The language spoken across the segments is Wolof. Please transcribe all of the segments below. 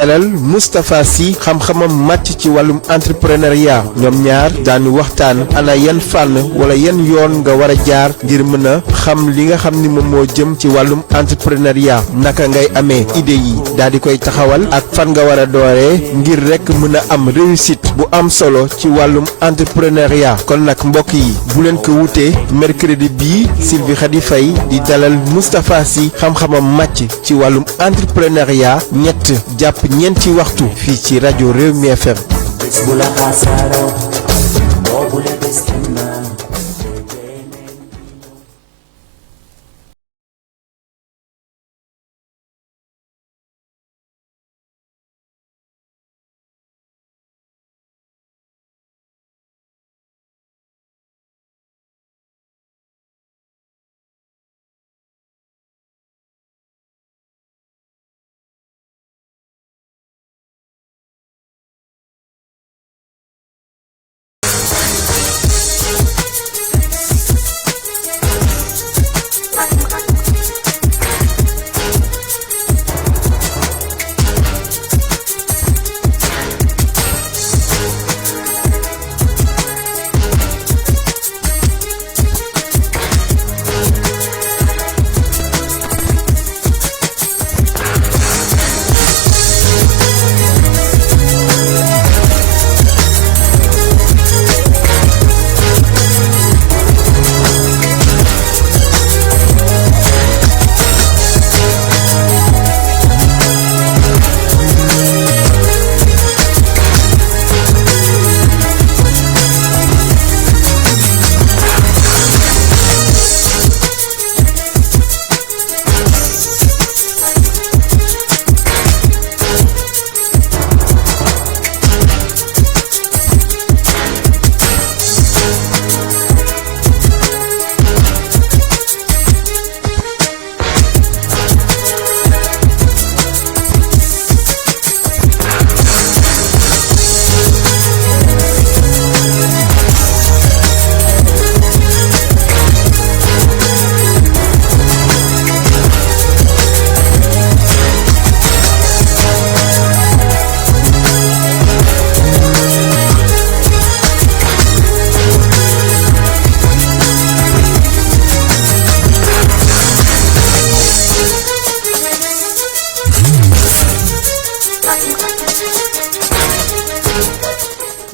dalal Moustapha Sy xam-xamam màcc ci wàllum entrepreneuriat ñoom ñaar daanu waxtaan ana yan fànn wala yan yoon nga war a jaar ngir mën a xam li nga xam ni moom moo jëm ci wàllum entrepreneuriat naka ngay amee idée yi daal di koy taxawal ak fan nga war a dooree ngir rek mën a am réussite bu am solo ci wàllum entrepreneuriat kon nag mbokk yi bu leen ko wutee mercredi bii Sylvie Khady Faye di dalal Moustapha Sy xam-xamam màcc ci wàllum entrepreneuriat ñett jàpp ñeenti waxtu fii ci rajo Rewmi FM.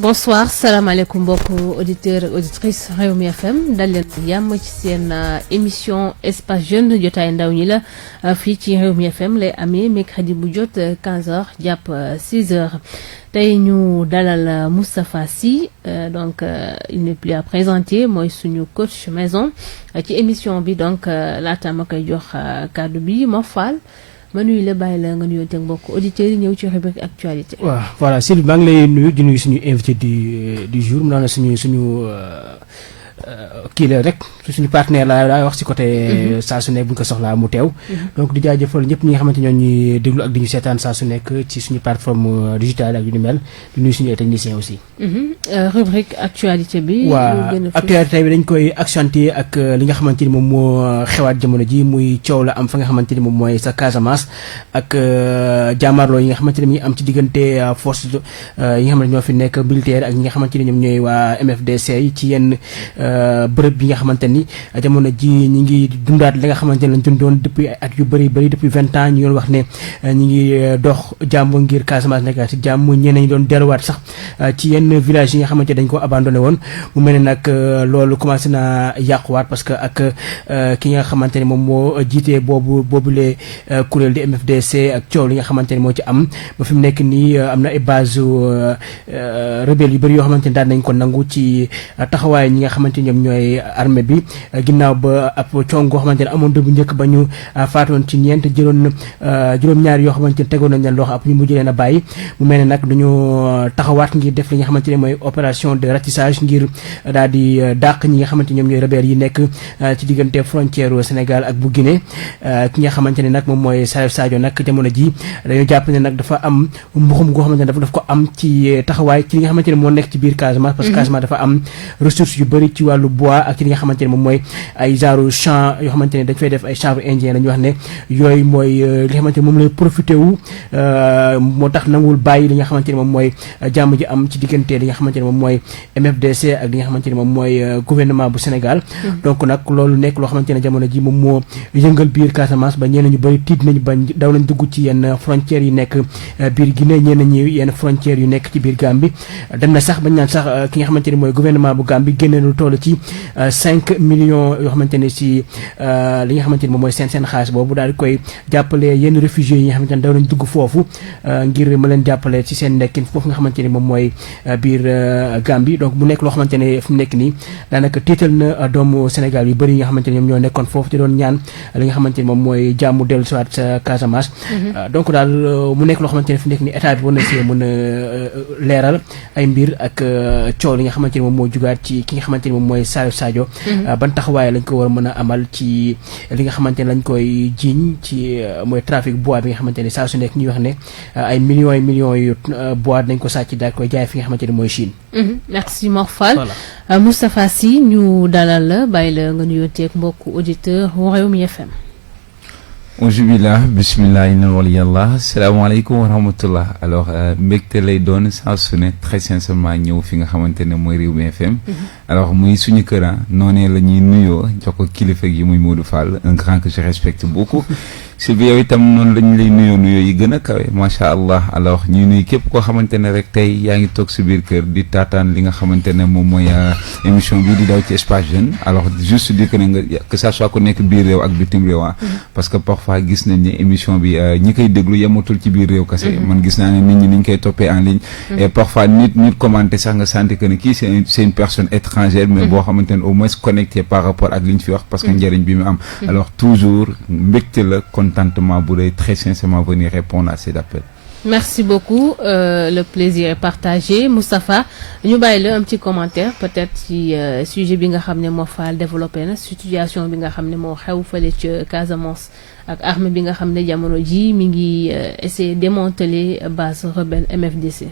bonsoir salaamaaleykum mbokku auditeurs et auditrices Rewmi FM dal leen jàmm ci seen émission espace jeune jotaay ndaw ñi la fii ci Rewmi FM lay amee mercredi bu jot 15h jàpp 6h tey ñu dalal Moustapha Sy donc il n'est plus à présenter mooy suñu coach maison ci émission bi donc laata ma koy jox kàddu bi Mor Fall ma nuyu la bàyyi la nga nuyoo teg mbokk auditeurs yi ñëw ci rubrique actualité. waaw voilà Sylvie maa ngi lay nuyu di nuyu suñu invité du jour mu naan suñu kii la rek suñu partenaire la wax ci côté saa su nekk bu ñu ko soxlaa mu teew. donc di jaajëfal ñëpp ñi nga xamante ñoo ñuy déglu ak di ñu seetaan saa su nekk ci suñu plateforme digitale ak yu ni mel di nuyu suñu technicien aussi. rubrique actualité bi. waaw actualité bi dañ koy accentuer ak li nga xamante ni moom moo xewaat jamono ji muy coow la am fa nga xamante ni moom mooy sa Casamance ak jàmmarloo yi nga xamante ne mi am ci diggante force yi nga xamante ñoo fi nekk militaire ak ñi nga xamante ni ñoom ñooy waa MFDC yi ci yenn bërëb bi nga xamante ni jamono ji ñi ngi dundaat li nga xamante ne lañ dundoon depuis at yu bëri depuis 20 ans ñu doon wax ne ñi ngi dox jàmm ngir Casamance nekk ci jàmm ñeneen ñi doon delluwaat sax ci yenn village yi nga xamante dañ ko abandonné woon mu mel ne nag loolu commencé na yàquwaat parce que ak ki nga xamante ne moom moo jiitee boobule kuréel di MFDC ak coow li nga xamante ne moo ci am ba fi mu nekk nii am na ay base rebelle yu bëri yoo xamante ne daan nañ ko nangu ci taxawaay ñi nga xamante ñoom ñooy armée bi ginnaaw ba ab cong goo xamante ne amoon bu njëkk ba ñu faatoon ci ñeent jëloon juróom-ñaar yoo xamante ne tegoon nañ leen loxo ab ñu mujj leen a bàyyi mu mel ne nag duñu taxawaat ngir def li nga xamante ne mooy opération de ratissage ngir daal di dàq ñi nga xamante ñoom ñooy rebelle yi nekk ci diggante frontière Sénégal ak bu Guinée ki nga xamante ne nag moom mooy Salif Sadio nag jamono ji dañoo jàpp ne nag dafa am mbuxum goo xamante ne daf ko am ci taxawaay ci li nga xamante ne moo nekk ci biir Casamance parce que Casamance dafa am ressources yu bëri ci wàllu bois ak ci li nga xamante ne moom mooy ay genre champs yoo xamante ne dañ fay def ay chanvre indien la ñu wax ne yooyu mooy li nga xamante ne moom lay profité wu moo tax nanguwul bàyyi li nga xamante ne moom mooy jàmm ji am ci diggante li nga xamante ne moom mooy MFDC ak li nga xamante ne moom mooy gouvernement bu Sénégal donc nag loolu nekk loo xamante ne jamono ji moom moo yëngal biir Casamance ba ñenn ñu bëri tiit nañu ba daw nañ dugg ci yenn frontières yi nekk biir Guinée ñenn ñi yenn frontières yu nekk ci biir Gambie dem na sax bañ naan sax ki nga xamante ne mooy gouvernement bu Gambie génne lu toll ci 5 millions yoo xamante ne si li nga xamante ne moom mooy seen xaalis boobu daal di koy jàppale yenn réfugiés yi nga xamante ne daw nañ dugg foofu ngir ma leen jàppale ci seen nekkin foofu nga xamante ne moom mooy biir Gambie donc mu nekk loo xamante ne fu mu nekk nii daanaka tiital na doomu Sénégal yu bëri yi nga xamante ne ñoom ñoo nekkoon foofu te doon ñaan li nga xamante ne moom mooy jàmm dellu siwaat sa Casamance donc daal mu nekk loo xamante ne fu mu nekk nii état bi war na si mën a leeral ay mbir ak coow li nga xamante ne moom moo jugaat ci ki nga xamante ne moom mooy Salif Sadio ban taxawaay lañ ko war a mën a amal ci li nga xamante ne lañ koy jiiñ ci mooy trafic bois bi nga xamante ne saa su nekk ñuy wax ne ay millions et millions yu bois dañ ko sàcc daal koy jaay fi nga xamante ne mooy Chine. merci Mor Fall. Moustapha Sy ñu dalal la bàyyi la nga nuyoo teeg mbokku auditeur Rewmi FM. auzubillah bismillah inna waliyallah salaamaaleykum wa rahmatullah alors mbégte lay doon saa su ne très sincèrement ñëw fi nga xamante ne mooy Rewmi FM alors muy suñu kër noonee la ñuy nuyoo jox ko kilifa gi muy Modou Fall un grand que je respecte beaucoup Sylvie yow itam noonu lañu lay nuyoo yi gën a kawe macha allah alors ñuy nuyu képp koo xamante ne rek tey yaa ngi toog si biir kër di taataan li nga xamante ne moom mooy émission bi di daw ci Espace Jeune alors juste dire que ne nga que ça soit ku nekk biir réew ak bitim réew parce que parfois gis nañ ne émission bi ñi koy déglu yematul ci biir réew kese man gis naa ne nit ñi niñ koy toppee en ligne et parfois nit commenté sax nga sentir que ne kii c'est une personne étrangère mais boo xamante ne au moins connecté par rapport ak li ñu fi wax parce que njëriñ bi mu am alors toujours mbégte la contentement bu rëy très sincèrement venir répondre à ces appels. Merci beaucoup le plaisir est partagé Moustapha ñu bàyyi la un petit commentaire peut-être ci sujet bi nga xam ne moo faal développé na situation bi nga xam ne moo xew fële ca Casamance ak armée bi nga xam ne jamono ji mi ngi essayer démanteler base rebelle MFDC.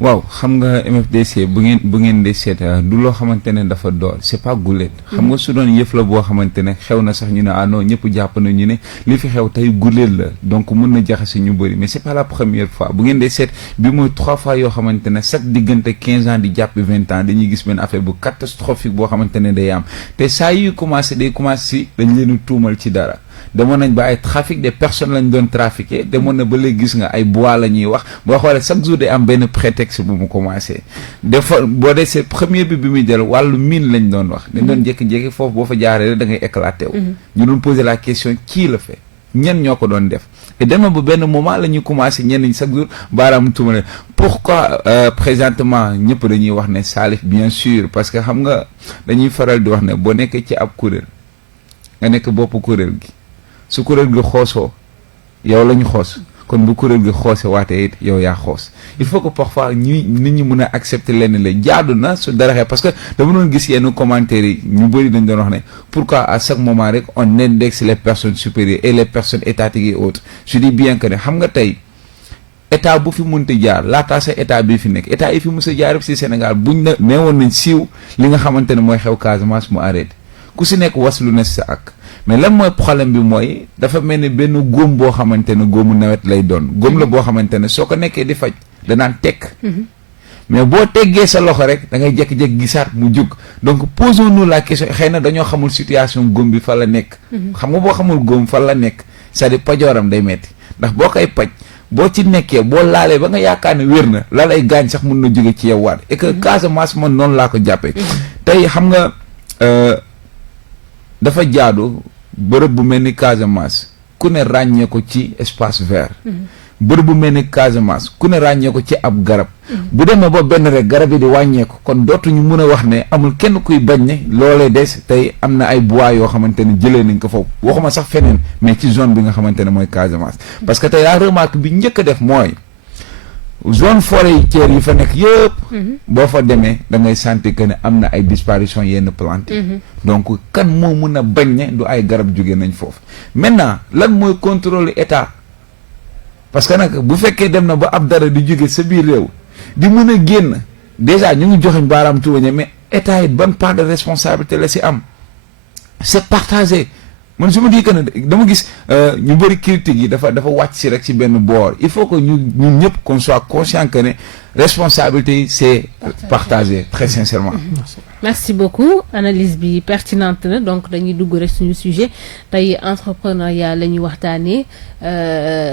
waaw xam nga MFDC bu ngeen di seet du loo xamante ne dafa door c'est pas gulet xam nga su doon yëf la boo xamante ne xew na sax ñu ne non ñëpp jàpp na ñu ne li fi xew tey gulet la donc mën na jaxase ñu bëri mais c'est pas la première fois bu ngeen di seet bi mooy 3 fois yoo xamante ne chaque diggante 15 ans di jàpp 20 ans dañuy gis benn affaire bu catastrophique boo xamante ne day am te saa yuy commencé day commencé si dañ leen tuumal ci dara demoon nañ ba ay trafic des personnes lañ doon trafiqué demoon na ba léegi gis nga ay bois la ñuy wax boo xoolee chaque jour day am benn prétexte bu mu commencé des fois boo dee c'est premier bi muy jël wàllu mine lañ doon wax dañ doon jékki-jékki foofu boo fa jaaree da ngay éclaté wu ñu doon poser la question qui le fait ñen ñoo ko doon def et dem na ba benn moment la ñuy commencé ñenn ñi chaque jour baaraam tuumale pourquoi présentement ñëpp dañuy wax ne Salif bien sûr parce que xam nga dañuy faral di wax ne boo nekkee ci ab kuréel nga nekk bopp kuréel gi su kuréel gi xoosoo yow lañu xoos kon bu kuréel gi xoose waatee it yow yaa xoos il faut que parfois nit ñi mën a accepter lenn la jaadu na su dara xew parce que dama doon gis yenn commentaires yi ñu bëri dañ doon wax ne pourquoi à chaque moment rek on indexe les personnes supérieures et les personnes étatiques et autres je dis bien que ne xam nga tey état bu fi mënti jaar laataa sa état bi fi nekk état yi fi mës a jaar yëpp si Sénégal buñ ne neewoon nañ siiw li nga xamante ne mooy xew Casamance mu arrêté ku si nekk waslu na sa ak mais lan mooy problème bi mooy dafa mel ni benn góom boo xamante ne góomu nawet lay doon góom la boo xamante ne soo ko nekkee di faj danaan tekk mais boo teggee sa loxo rek da ngay jékki-jékki gisaat mu jóg donc posons-nous la question xëy na dañoo xamul situation góom bi fan la nekk xam nga boo xamul góom fan la nekk c'est-à-dire pajooram day metti ndax boo koy paj boo ci nekkee boo laalee ba nga yaakaar ne wér na la lay gaañ sax mun na jóge ci yow waat et que Casamance man noonu laa ko jàppee tey xam nga dafa jaadu bërëb bu mel ni Casamance ku ne ràññee ko ci espace vert bërëb bu mel ni Casamance ku ne ràññee ko ci ab garab bu demee ba benn rek garab yi di wàññeeku kon dootuñu mun a wax ne amul kenn kuy bañ ne loolee des tey am na ay bois yoo xamante ne jëlee nañ ko foofu waxuma sax feneen mais ci zone bi nga xamante ne mooy Casamance parce que tey la remarque bi njëkk a def mooy zone forestière yi fa nekk yëpp boo fa demee da ngay sentir que ne am na ay disparition yenn plante donc kan moo mën a bañ ne du ay garab jóge nañ foofu maintenant lan mooy contrôle état parce que nag bu fekkee dem na ba ab dara di jóge sa biir réew di mën a génn déjà ñu ngi joxeñ baaraam tuwañe mais état it ban part de responsabilité la si am c'est partagé man su ma di que ne dama gis ñu bëri critique yi dafa wàcc si rek si benn boor il faut que ñun ñëpp qu'on soit conscient que ne responsabilité yi c'est partagé très sincèrement. merci beaucoup analyse bi pertinente na donc dañuy dugg rek suñu sujet tey entrepreneuriat la ñuy waxtaanee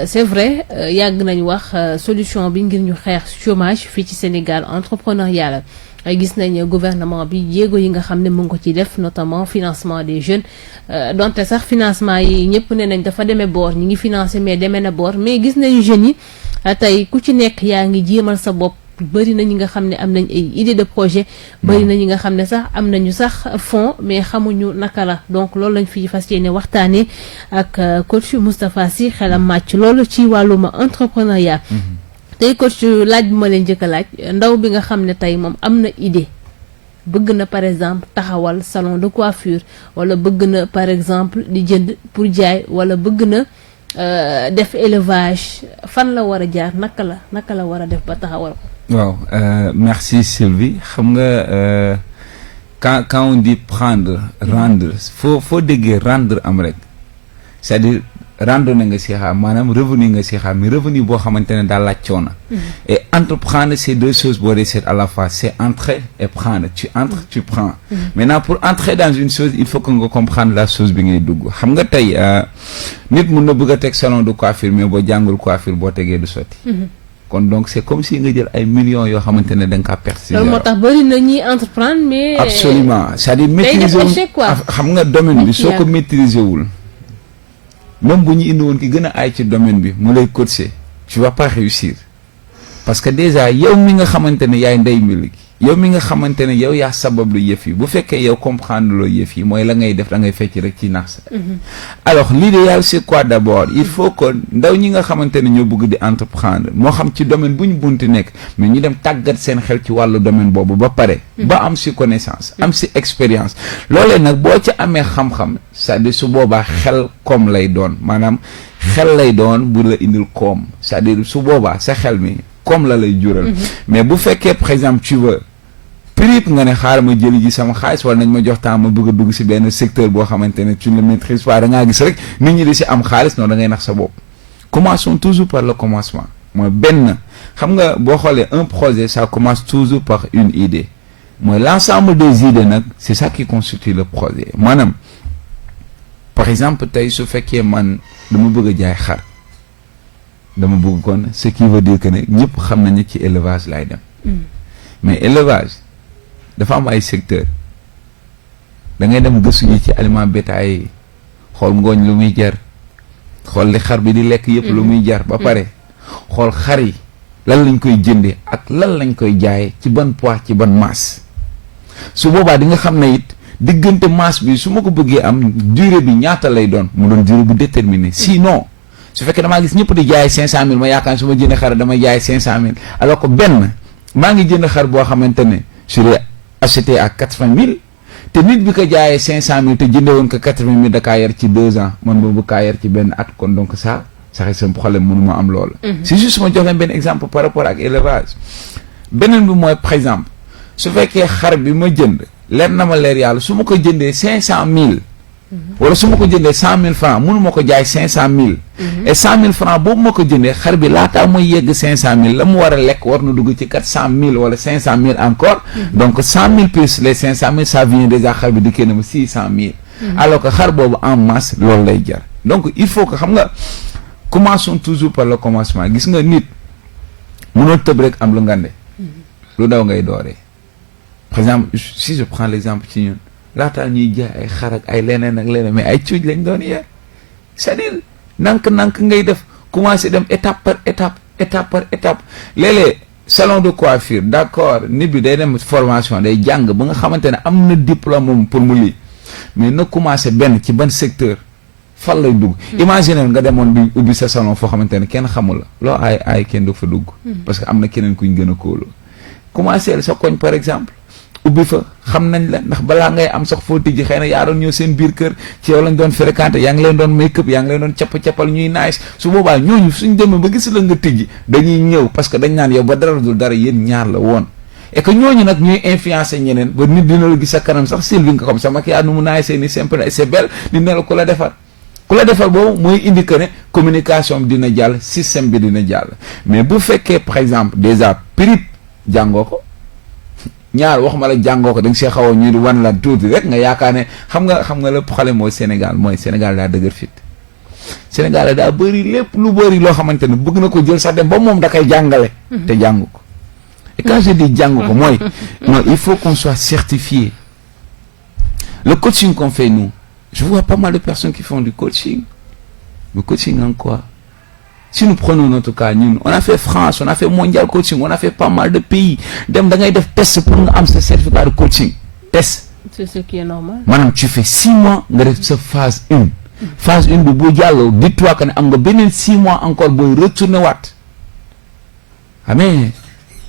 c'est vrai yàgg nañu wax solution bi ngir ñu xeex chômage fii ci Sénégal entrepreneuriat la gis nañ gouvernement bi jéego yi nga xam ne mu ngi ko ci def notamment financement des jeunes donte sax financement yi ñëpp ne nañ dafa demee boor ñi ngi financé mais demee na boor mais gis nañu jeunes yi tey ku ci nekk yaa ngi jéemal sa bopp bëri na ñi nga xam ne am nañ ay idée de projet bëri na ñi nga xam ne sax am nañu sax fonds mais xamuñu naka la donc loolu lañ fi fas yéene waxtaanee ak coach Moustapha Sy xelam màcc loolu ci wàllum entrepreneuriat tey coach laaj bi ma leen njëkk a laaj ndaw bi nga xam ne tey moom am na idée bëgg na par exemple taxawal salon de coiffure wala bëgg na par exemple di jënd pour jaay wala bëgg na def élevage fan la war a jaar naka la war a def ba taxawal ko. waaw merci Sylvie xam nga quand on dit prendre rendre foo déggee rendre am rek c'est-à-dire rendre na nga si xaar maanaam revenu nga si xaar mais revenu boo xamante ne daal laaj coono. Et entreprendre c'est deux choses boo dee seet à la fois c'est entrer et prendre tu entres tu prends. Maintenant pour entrer dans une chose il faut que nga comprendre la chose bi ngay dugg xam nga tey nit mun na bëgg a teg salon de coiffure mais boo jàngul coiffure boo tegee du sotti. kon donc c'est comme si nga jël ay millions yoo xamante ne da nga kaa perte. loolu moo tax bëri na ñuy entreprendre mais. absolument c'est-à-dire maîtriser wul xam nga domaine bi soo ko maîtriser wul. même bu ñu indi woon ki gën a aay ci domaine bi mu lay coacher tu vas pas réussir parce que déjà yow mi nga xamante ne yaay ndey mi yow mi nga xamante ne yow yaa sabab lu yëf yi bu fekkee yow comprendre loo yëf yi mooy la ngay def da ngay fecc rek ci nax sa alors l'idéal c'est quoi d'abord il faut que ndaw ñi nga xamante ne ñoo bëgg di entreprendre moo xam ci domaine bu ñu bunti nekk mais ñu dem tàggat seen xel ci wàllu domaine boobu ba pare ba am si connaissance am si expérience loolee nag boo ci amee xam-xam c'est-à-dire su boobaa xel koom lay doon maanaam xel lay doon bu la indil koom c'est-à-dire su boobaa sa xel mi comme la lay jural mais bu fekkee par exemple tu veux prip nga ne xaaral ma jëli ji sama xaalis wala nañ ma jox temps ma bëgg a dugg si benn secteur boo xamante ne tu ne le maîtrises pas da ngaa gis rek nit ñi di si am xaalis noonu da ngay nax sa bopp commençons toujours par le commencement mooy benn xam nga boo xoolee un projet ça commence toujours par une idée mooy l'ensemble des idées nag c'est ça qui constitue le projet maanaam par exemple tey su fekkee man dama bëgg a jaay xar dama bëgg kon ce qui veut dire que ne ñëpp xam nañu ci élevage laay dem mais élevage dafa am ay secteur da ngay dem gëstu ji ci aliment bétail yi xool ngooñ lu muy jar xool li xar bi di lekk yëpp lu muy jar ba pare xool xar yi lan lañ koy jëndee ak lan lañ koy jaayee ci ban poids ci ban masse su boobaa di nga xam ne it diggante masse bi su ma ko bëggee am durée bi ñaata lay doon mu doon durée bu déterminé sinon su fekkee damaa gis ñëpp di jaay 500000 ma yaakaar su ma jëndee xar damay jaay 500000 alors que benn maa ngi jënd xar boo xamante ne je l'ai acheté à 80000 te nit bi ko jaayee 500000 te jëndee woon ko 80000 da kaa yar ci 2 ans man boobu kaa yar ci benn at kon donc ça c'est un problème mënuma am loolu. c'est juste ma jox leen benn exemple par rapport ak élevage beneen bi mooy par exemple su fekkee xar bi ma jënd leer na ma leer yàlla su ma ko jëndee 500000. wala su ma ko jëndee 100000 francs mënu ma ko jaay 500000. et 100000 francs boobu ma ko jëndee xar bi laataa muy yegg 500000 la mu war a lekk war na dugg ci 400000 wala 500000 encore. donc 100000 plus les 500000 ça vient déjà xar bi di kenn ma 600000. alors que xar boobu en masse loolu lay jar donc il faut que xam nga commençons toujours par le commencement gis nga nit mënoo tëb rek am lu ngande. lu daw ngay dooree par exemple si je prends l'exemple ci ñun. laataa ñuy jaay ay xar ak ay leneen ak leneen mais ay cuuj lañ doon yar c'est-à-dire nank ngay def commencer dem étape par étape léeg-léeg salon de coiffure d'accord nit bi day dem formation day jàng ba nga xamante ne am na diplôme moom pour mu lii mais na commencer benn ci ban secteur fan lay dugg imaginer nga demoon di ubbi sa salon foo xamante ne kenn xamul la loo ay kenn du fa dugg parce que am na keneen kuñ gën a kóolu commencer sa koñ par exemple ubbi fa xam nañ la ndax balaa ngay am sax foo tijji xëy na yaa doon ñëw seen biir kër ci yow lañ doon fréquenté yaa ngi leen doon make up yaa ngi leen doon cappal ñuy nice su boobaa ñooñu suñ demee ba gis la nga tijji dañuy ñëw parce que dañ naan yow ba dara dul dara yéen ñaar la woon et que ñooñu nag ñuy influencer ñeneen ba nit dina la gis sa kanam sax Sylvie nga comme sama maquillage nu mu naay ni simple et c'est belle di ne la ku la defar boobu mooy indi que ne communication bi dina jàll système bi dina jàll mais bu fekkee par exemple déjà prip jàngoo ko ñaar waxuma la jàngoo ko da nga see xaw a ñu di wan la tuuti rek nga yaakaar ne xam nga lépp xale mooy Sénégal daa dëgër fit Sénégal daa bëri lépp lu bëri loo xamante ne bëgg na ko jël sax dem ba moom da koy jàngale te jàng ko et quand je dis jàng ko mooy non il faut qu'on soit certifié le coaching qu'on fait nous je vois pas mal de personnes qui font du coaching le coaching en quoi si nous prenons notre cas ñun on a fait France on a fait mondial coaching on a fait pas mal de pays dem da ngay def test pour nga am sa certificat de coaching test c'est ce qui est normal maanaam tu fais 6 mois nga def sa phase 1 phase 1 bi bu jàlloo dis-toi que ne am nga beneen 6 mois encore booy retourner waat amee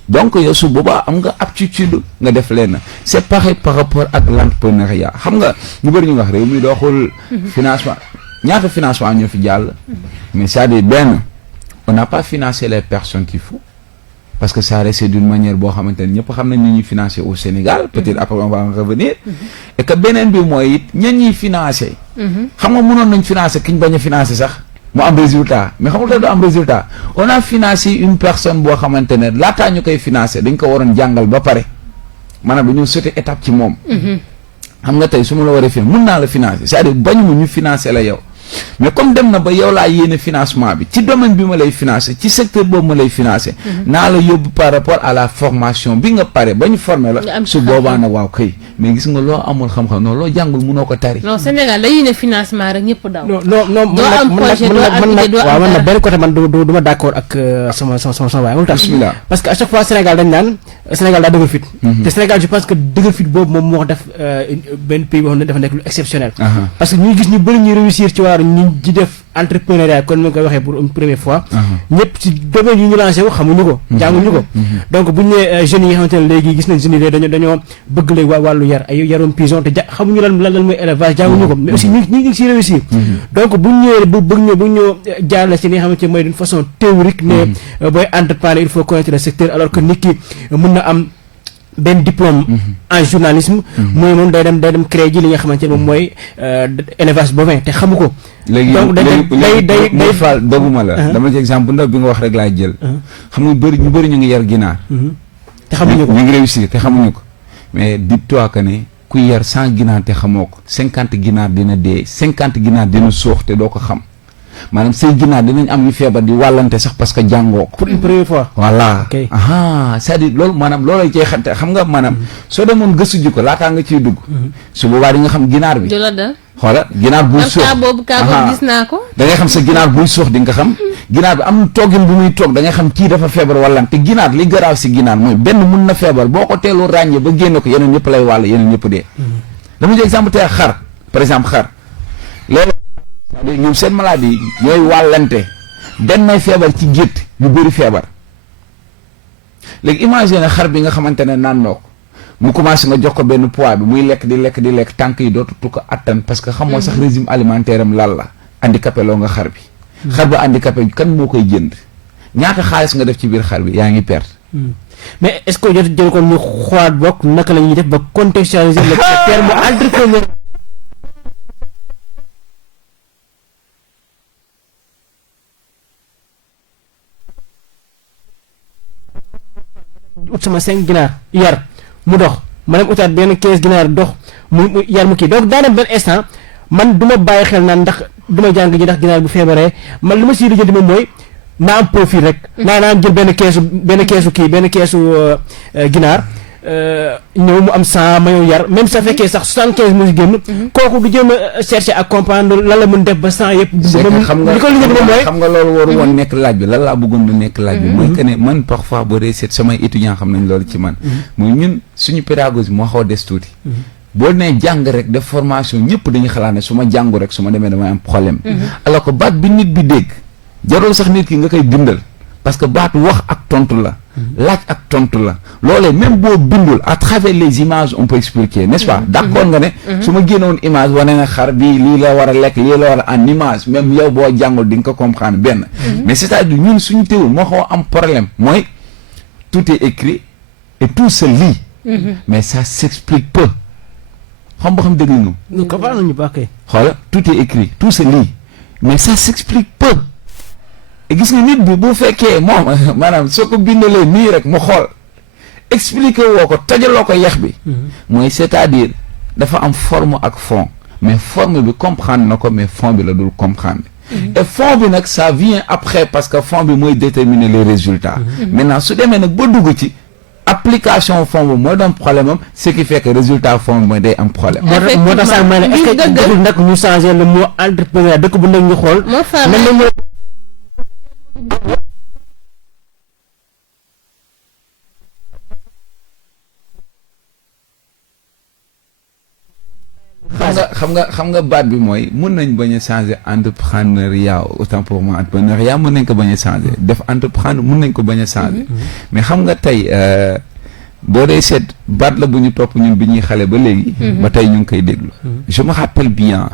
donc yow su boobaa am nga aptitude nga def leen c'est pareil par rapport ak l'entrepreneuriat xam nga ñu bëri ñu nga wax réew mi doxul financement ñaata financement ñoo fi jàll mais c'est-à-dire benn on n'a pas financé les personnes qu'il faut parce que ça reste d'une manière boo xamante ne ñëpp xam nañ ni ñuy financer au Sénégal peut-être après on va en revenir et que beneen bi mooy it ñan ñuy financer xam nga mënoon nañ financer ki ñu bañ a financer sax mu am résultat mais xam nga du am résultat on a financé une personne boo xamante ne laataa ñu koy financer dañ ko waroon jàngal ba pare maanaam dañoo sauter étape ci moom xam nga tey su ma la waree financer mën naa la financer c'est-à-dire bañu ma ñu financer la yow mais comme dem na ba yow laa yéene financement bi ci domaine bi ma lay financer ci secteur boobu ma lay financer naa la yóbbu par rapport à la formation bi nga pare ba ñu former la su boobaa nag waaw kay mais gis nga loo amul xam-xam non loo jàngul mënoo ko tari non Sénégal dañuy ne financement rek ñëpp daw non man nag benn côté man du ma d'accord ak sama waay amul tax bismillah parce que à chaque fois Sénégal dañ naan Sénégal daa dëgër fit te Sénégal je pense que dëgër fit boobu moom moo def benn pays boo xam ne dafa nekk lu exceptionnel parce que ñu gis ñu bëri ñu réussir ci waar ñu di def entrepreneuriat kon ni koy waxee pour une première fois ñëpp ci domaine yi ñu lancé wu xamuñu ko jànguñu ko donc buñu ne jeunes yi nga xamante ne léegi gis nañ jeunes yi dañoo bëgg léegi yarum yar ay yarum pigeon te xamuñu lan mooy élevage jànguñu ko mais aussi ñu ngi si réussir donc buñ ñëwee bëgg ñoo jaarale ci li nga xamante ne mooy d'une façon théorique ne booy entreprendre il faut connaître le secteur alors que nit ki mën na am benn diplôme en journalisme mooy moom day dem créer ji li nga xamante ne moom mooy élevage bovin te xamu ko léegi donc day faal doguma la dama ci exemple bu ndaw bi nga wax rek laay jël xam nga ñu bëri ñu ngi yar ginaar te xamuñu ko ñu ngi réussir te xamuñu ko mais dis-toi que ne ku yar 100 ginaar te xamoo ko 50 ginaar dina dee 50 ginaar dina soox te doo ko xam maanaam say ginaar dinañ am yu feebar di wàllante sax parce que jàngoo ko pour une première fois voilà ok c'est-à-dire loolu maanaam loolay cee xante xam nga maanaam soo demoon gëstu ji ko laataa nga ciy dugg su boobaa di nga xam ginaar bi xoola ginaar buy soox kaa boobu gis naa ko da ngay xam sa ginaar buy soox di nga xam ginaar bi am na toogin bu muy toog da ngay xam kii dafa feebar wàllante ginaar li garaaw si ginaar mooy benn mun na feebar boo ko teelu ràññee ba génne ko yeneen ñëpp lay wàll yeneen ñëpp dee dama jël exemple tey xar par exemple xar loolu c'est-à-dire ñoom seen maladie ñooy wàllante benn may feebar ci gétt yu bëri feebar léegi imagine xar bi nga xamante ne naan noo ko mu commencé nga jox ko benn poids bi muy lekk di lekk tànk yi dootu ko attan parce que xamoo sax régime alimentaire am lan la handicapé loo nga xar bi xar ba handicapé kan moo koy jënd ñaata xaalis nga def ci biir xar bi yaa ngi perte mais est-ce que jël ko ñu xoolaat bokk naka la ñuy def ba contextualiser le terme entrepreneur ut sama 5 ginaar yar mu dox ma dem utaat benn 15 ginaar dox mu yar mu kii donc daa dem benn instant man du ma bàyyi xel naan ndax du ma jàng ji ndax ginaar bu feebaree man li ma siy lijjanti moom mooy naa am profil rek naa jël benn keesu ginaar ñëw mu am 100 ma yow yar même sa fekkee sax 75 mu si génn kooku du jéem a chercher à comprendre lan la mën def ba 100 yëpp xam nga loolu waru woon nekk laaj bi lan laa bëggoon na nekk laaj bi mooy que ne man parfois boo dee seet samay étudiants xam nañ loolu ci man mooy ñun suñu pédagogie moo xaw a des tuuti boo nee jàng rek def formation ñëpp dañuy xalaat ne su ma jàngu rek su ma demee damay am problème alors que baat bi nit bi dégg jarul sax nit ki nga koy bindal parce que baat wax ak tontu la laaj ak tontu la loolee même boo bindul à travers les images on peut expliquer n'est-ce pas d'accord nga ne su ma génnoon image wane na xar bi lii la war a lekk lii la war a en image même yow boo jàngul di nga ko comprendre benn mais c'est-à-dire ñun suñu teewul moo xaw a am problème mooy tout est écrit et tout se lit. Mais ça s'explique peu. xam dégg nga. ñu comprendre ñu baax kay. Voilà, tout est écrit, tout se lit, mais ça s'explique peu. Et gis nga nit bi bu fekkee moom maanaam soo ko bindalee nii rek mu xool expliquer woo ko tajaloo ko yax bi. mooy c'est-à-dire dafa am forme ak fond mais forme bi comprendre na ko mais fond bi la dul comprendre. Et fond bi nag ça vient après parce que fond bi mooy déterminer les résultats. Maintenant su demee nag ba dugg ci application fond bi mooy doon problème am ce qui fait que résultat fond bi mooy day am problème. moo tax sax may ne est-ce que dëgg nag ñu changer le mot entrepreneur dëkk bu nekk ñu xool. xam nga baat bi mooy mën nañ bañ a changer entrepreneuriat autant pour moi entrepreneuriat mën nañ ko bañ a changer def entreprendre mën nañ ko bañ a changer mais xam nga tey boo dee seet baat la bu ñu topp ñun bi ñuy xale ba léegi ba tey ñu ngi koy déglu je me rappelle bien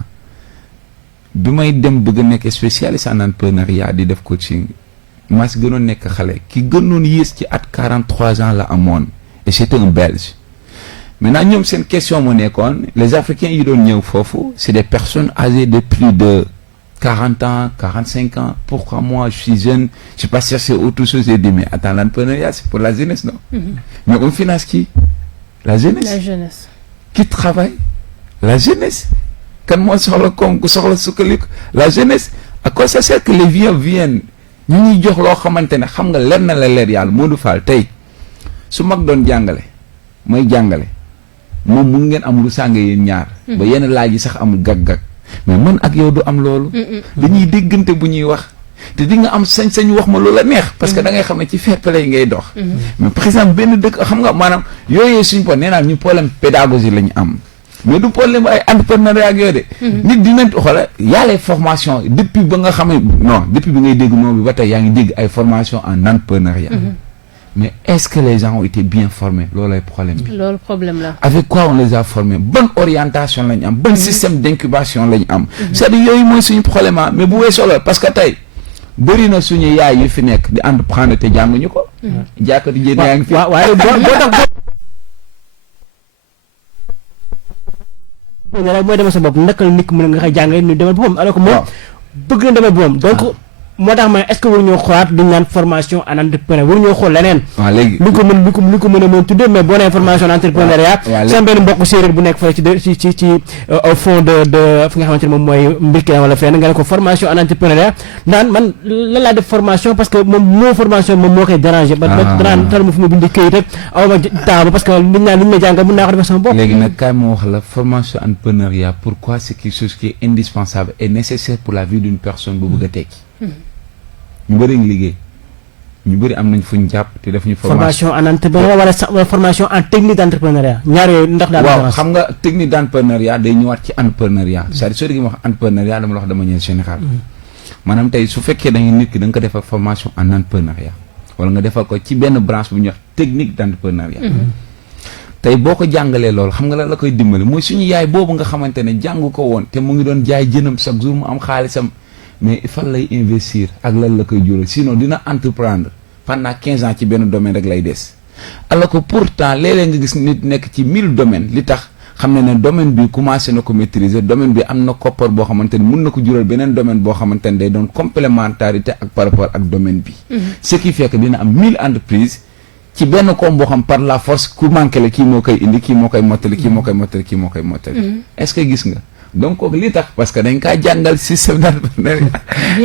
bi may dem bëgg a nekk spécialiste en entrepreneuriat di def coaching maa si gënoon nekk xale ki gënoon yées ci at 43 ans la amoon et c'était un Belge. Maintenant ñoom seen question moo nekkoon les Africains yi doon ñëw foofu c'est des personnes âgées de plus de 40 ans 45 ans pourquoi moi je suis jeune je pas cherché autre chose et dit mais attends l'entrepreneuriat c'est pour la jeunesse non mais on finance qui la jeunesse qui travaille la jeunesse kan moo soxla koom ku soxla sukkandiku la jeunesse à quoi ça sert que les vieux viennent ñu ñuy jox loo xamante ne xam nga leer na la leer yàlla Modou Fall tey su mag doon jàngale mooy jàngale moom mu ngeen am lu sànge yéen ñaar ba yenn laaj yi sax amul gag-gag mais man ak yow du am loolu dañuy déggante bu ñuy wax te di nga am sañ-sañ wax ma loola neex parce que da ngay xam ne ci fair play ngay dox mais par exemple benn dëkk xam nga maanaam yooyee suñ po nee naa ñu problème pédagogie la ñu am mais du problème ay entrepreneuriat ak yooyu de nit dina xoola y'a les formations depuis ba nga xam ne non depuis bi ngay dégg moom bi ba tey yaa ngi dégg ay formation en entrepreneuriat mais est-ce que les gens ont été bien formés loolu problème bi. loolu problème la. avec quoi on les a formés bonne orientation lañ am. bon système d'incubation lañ am. c'est-à-dire yooyu mooy suñu problème mais bu weesoo loolu parce que tey bëri na suñu yaay yu fi nekk di entreprendre te jànguñu ko. jàkkati jéem yaa ngi fi. waaye boo tax mooy demal sa bopp naka la nit mën nga koy jàngale ñu demal boppam alors que moom bëgg na demal boppam donc. moo tax ma est-ce que waruñoo xoolaat duñ naan formation en entrepreneur waruñoo xool leneen. waaw léegi lu ko mën a mën tuddee mais boo nee formation en entrepreneuriat. sama benn mbokk séeréer bu nekk fële ci au fond de fi nga xamante ne moom mooy mbirkilaan wala fenn nga ne ko formation en entrepreneuriat naan man lan laa def formation parce que moom moo formation moom moo koy déranger. ba danaan tal ma fu ma bindi këyit rek aw ma temps parce que liñ naan liñ ma jàngal mën naa ko defee sama bopp. léegi nag kaay ma wax la formation entrepreneuriat pourquoi c'est quelque chose qui est indispensable et nécessaire pour la vie d'une personne bu bëgg a tekki. ñu bëri ngi liggéey ñu bëri am nañ fuñ jàpp te def ñu formation en entrepreneuriat wala formation en technique d'entrepreneuriat ñaar yooyu ndax daal waaw xam nga technique d'entrepreneuriat day ñëwaat ci entrepreneuriat c'est-à-dire soo déggee ma wax entrepreneuriat dama la wax de manière générale maanaam tey su fekkee da nga nit ki da nga ko defal formation en entrepreneuriat wala nga defal ko ci benn branche bu ñuy wax technique d'entrepreneuriat tey boo ko jàngalee loolu xam nga la koy dimbali mooy suñu yaay boobu nga xamante ne jàng ko woon te mu ngi doon jaay jënam chaque jour mu am xaalisam mais fan lay investir ak lan la koy jural sinon dina entreprendre pendant 15 ans ci benn domaine rek lay des alors que pourtant léeg-léeg nga gis nit nekk ci 1000 domaines li tax xam ne domaine bi commencé na ko maîtriser domaine bi am na koppar boo xamante ne mun na ko jural beneen domaine boo xamante ne day doon complémentarité ak par rapport ak domaine bi ce qui fait que dina am 1000 entreprises ci benn koom boo xam par la force ku manqué la kii moo koy indi kii moo koy mottali kii moo koy mottali kii moo koy mottali est-ce que gis nga donc kooku li tax parce que dañ kaa jàngal système d'entrepreneuriat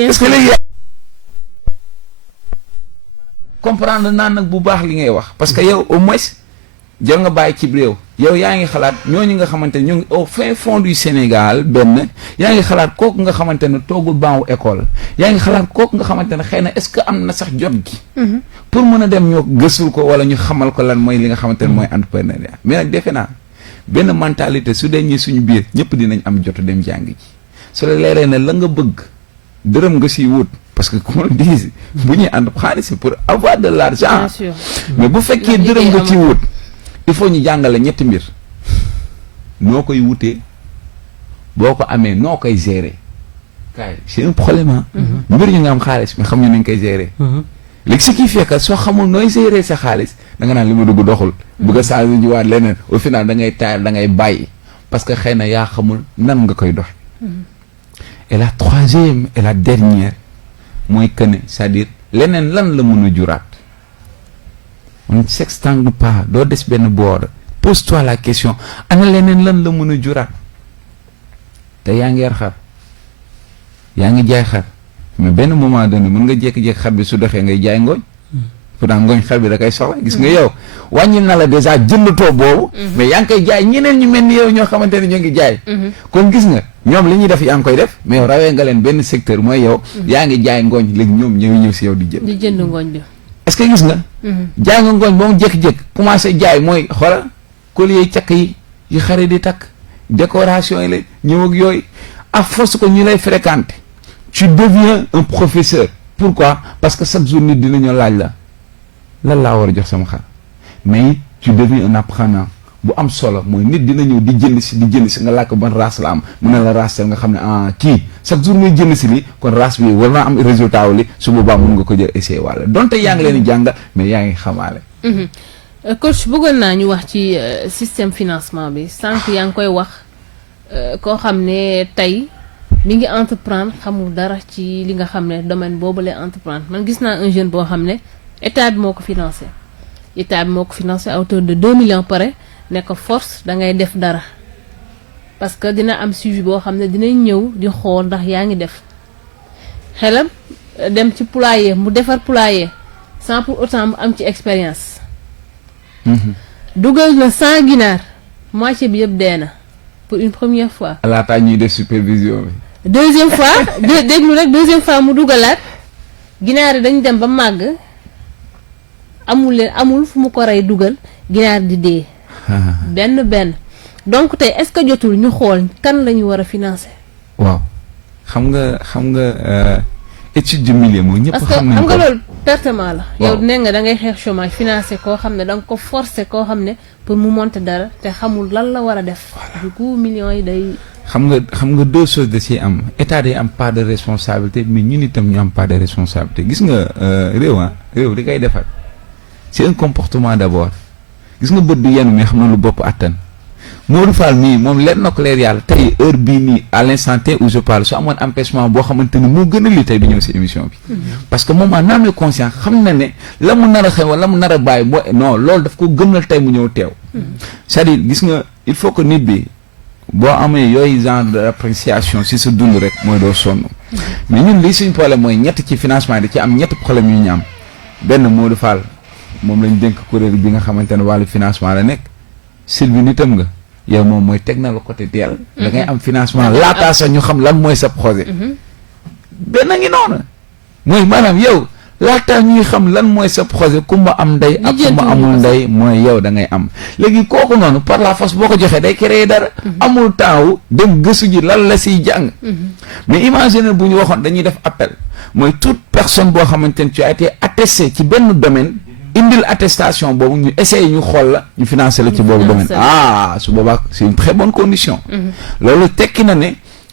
parce que léegi comprendre naa nag bu baax li ngay wax parce que yow au moins jël nga bàyyi ci réew yow yaa ngi xalaat ñooñu nga xamante ne ñoo ngi au fin fond du Sénégal benn yaa ngi xalaat kooku nga xamante ne toogul banc école yaa ngi xalaat kooku nga xamante ne xëy na est-ce que am na sax jot gi pour mën a dem ñoo gëstul ko wala ñu xamal ko lan mooy li nga xamante ne mooy entrepreneuriat mais nag defe naa benn mentalité su dee ñi suñu biir ñëpp dinañ am jotu dem jàng ji su la leeree ne la nga bëgg dërëm nga siy wut parce que comme on dit bu ñuy ànd xaalis c'est pour avoir de l'argent mais bu fekkee dërëm nga ciy wut il faut ñu jàngale ñetti mbir noo koy wutee boo ko amee noo koy gérer kaay c'est un problème mbir ñu nga am xaalis mais xam ñu nañ koy gérer léegi ce qui fait que soo xamul nooy gérer sa xaalis da nga naan li ma dugg doxul bëgg a changé jiwaat leneen au final da ngay taayal da ngay bàyyi parce que xëy na yaa xamul nan nga koy doxe et la troisième et la dernière mooy que ne c'est-à-dire leneen lan la mën a juraat on ne s'extende pas doo des benn boor pose-toi la question ana leneen lan la mën a juraat te yaa ngi yar xar yaa ngi jaay xar mais benn moment donné mën nga jékki-jékki xar bi su doxee ngay jaay ngooñ pourtant ngooñ xar bi da koy soxla gis nga yow wàññi na la déjà jëndatoo boobu mais yaa ngi koy jaay ñeneen ñu mel ni yow ñoo xamante ne ñoo ngi jaay kon gis nga ñoom li ñuy def yaa ngi koy def mais yow rawee nga leen benn secteur mooy yow yaa ngi jaay ngooñ léegi ñoom ñëw si yow di jënd ngooñ bi est-ce que gis nga jaay nga ngooñ ba mu jékki-jékki commencé jaay mooy xoola collier cakk yi xare di takk décoration yi la ñëw ak yooyu à force que ñu lay fréquenter tu deviens un professeur pourquoi parce que chaque jour nit dinañu laaj la lan laa war a jox sama xar mais tu deviens un apprenant bu am solo mooy nit dina ñëw di jënd si nga laaj ko ban race la am mu ne la race tel nga xam ne kii chaque jour muy jënd si li kon race bi war naa am résultat wu li su boobaa mun nga ko jël essayer wàlla donte yaa ngi leen di jàngal mais yaa ngi xamaale coach bëggoon naa ñu wax ci système financement bi sànq yaa ngi koy wax koo xam ne tey mi ngi entreprendre xamul dara ci li nga xam ne domaine boobu lay entreprendre man gis naa un jeune boo xam ne état bi moo ko financé à hauteur de 2 millions pare ne ko force da ngay def dara parce que dina am suivi boo xam ne dinañ ñëw di xool ndax yaa ngi def xelam dem ci poulailler mu defar poulailler sans pour autant mu am ci expérience dugal na 100 ginaar moitié bi yëpp dee na pour une première fois laataa ñuy def supervision bi deuxième fois déglu rek deuxième fois mu dugalaat ginaar yi dañ dem ba màgg amul fu mu ko rey dugal ginaar di dee benn donc tey est-ce que jotul ñu xool kan la ñu war a financer waaw xam nga étude de milieu mooy ñëpp xam nañ ko parce que xam nga loolu pertement la yow nee nga da ngay xeex chômage financer koo xam ne da nga ko forcer koo xam ne pour mu monter dara te xamul lan la war a def du coup millions yi day xam nga deux choses da ciy am état day am part de responsabilité mais ñun itam ñu am part de responsabilité gis nga réew li koy defar c'est un comportement d'abord gis nga bët du yenu mais xam na lu bopp attan Modou Fall mii moom leen na ko leer yàlla tey heure bii nii à l'instant T où je parle su amoon empêchement boo xamante ni moo gën a lii tey du ñëw si émission bi parce que moom en âme conscience xam na ne la mu nar a xew wala la mu nar a bàyyi non loolu daf ko gënal tey mu ñëw teew c'est-à-dire gis nga il faut que nit bi boo amee yooyu genre d'appréciation si sa dund rek mooy doo sonn mais ñun lii suñ problème mooy ñett ci financement da ci am ñetti problème yu ñu am benn Modou Fall moom lañ dénk kuréel bi nga xamante ne wàllu financement la nekk Sylvie nitam nga yow moom mooy teg na la côté teel da ngay am financement laataa sax ñu xam lan mooy sa projet benn ngi noonu mooy maanaam yow laataa ñuy xam lan mooy sa projet ku ma am ndey ak ku ma amul ndey mooy yow da ngay am léegi kooku noonu par la force boo ko joxee day créer dara amul temps wu dem gëstu ji lan la siy jàng mais imagine bu ñu waxoon dañuy def appel mooy toute personne boo xamante ne tu as été attesté ci benn domaine indil attestation boobu ñu essayer ñu xool la ñu financer la ci boobu domaine su boobaa c'est une très bonne condition loolu tekki na ne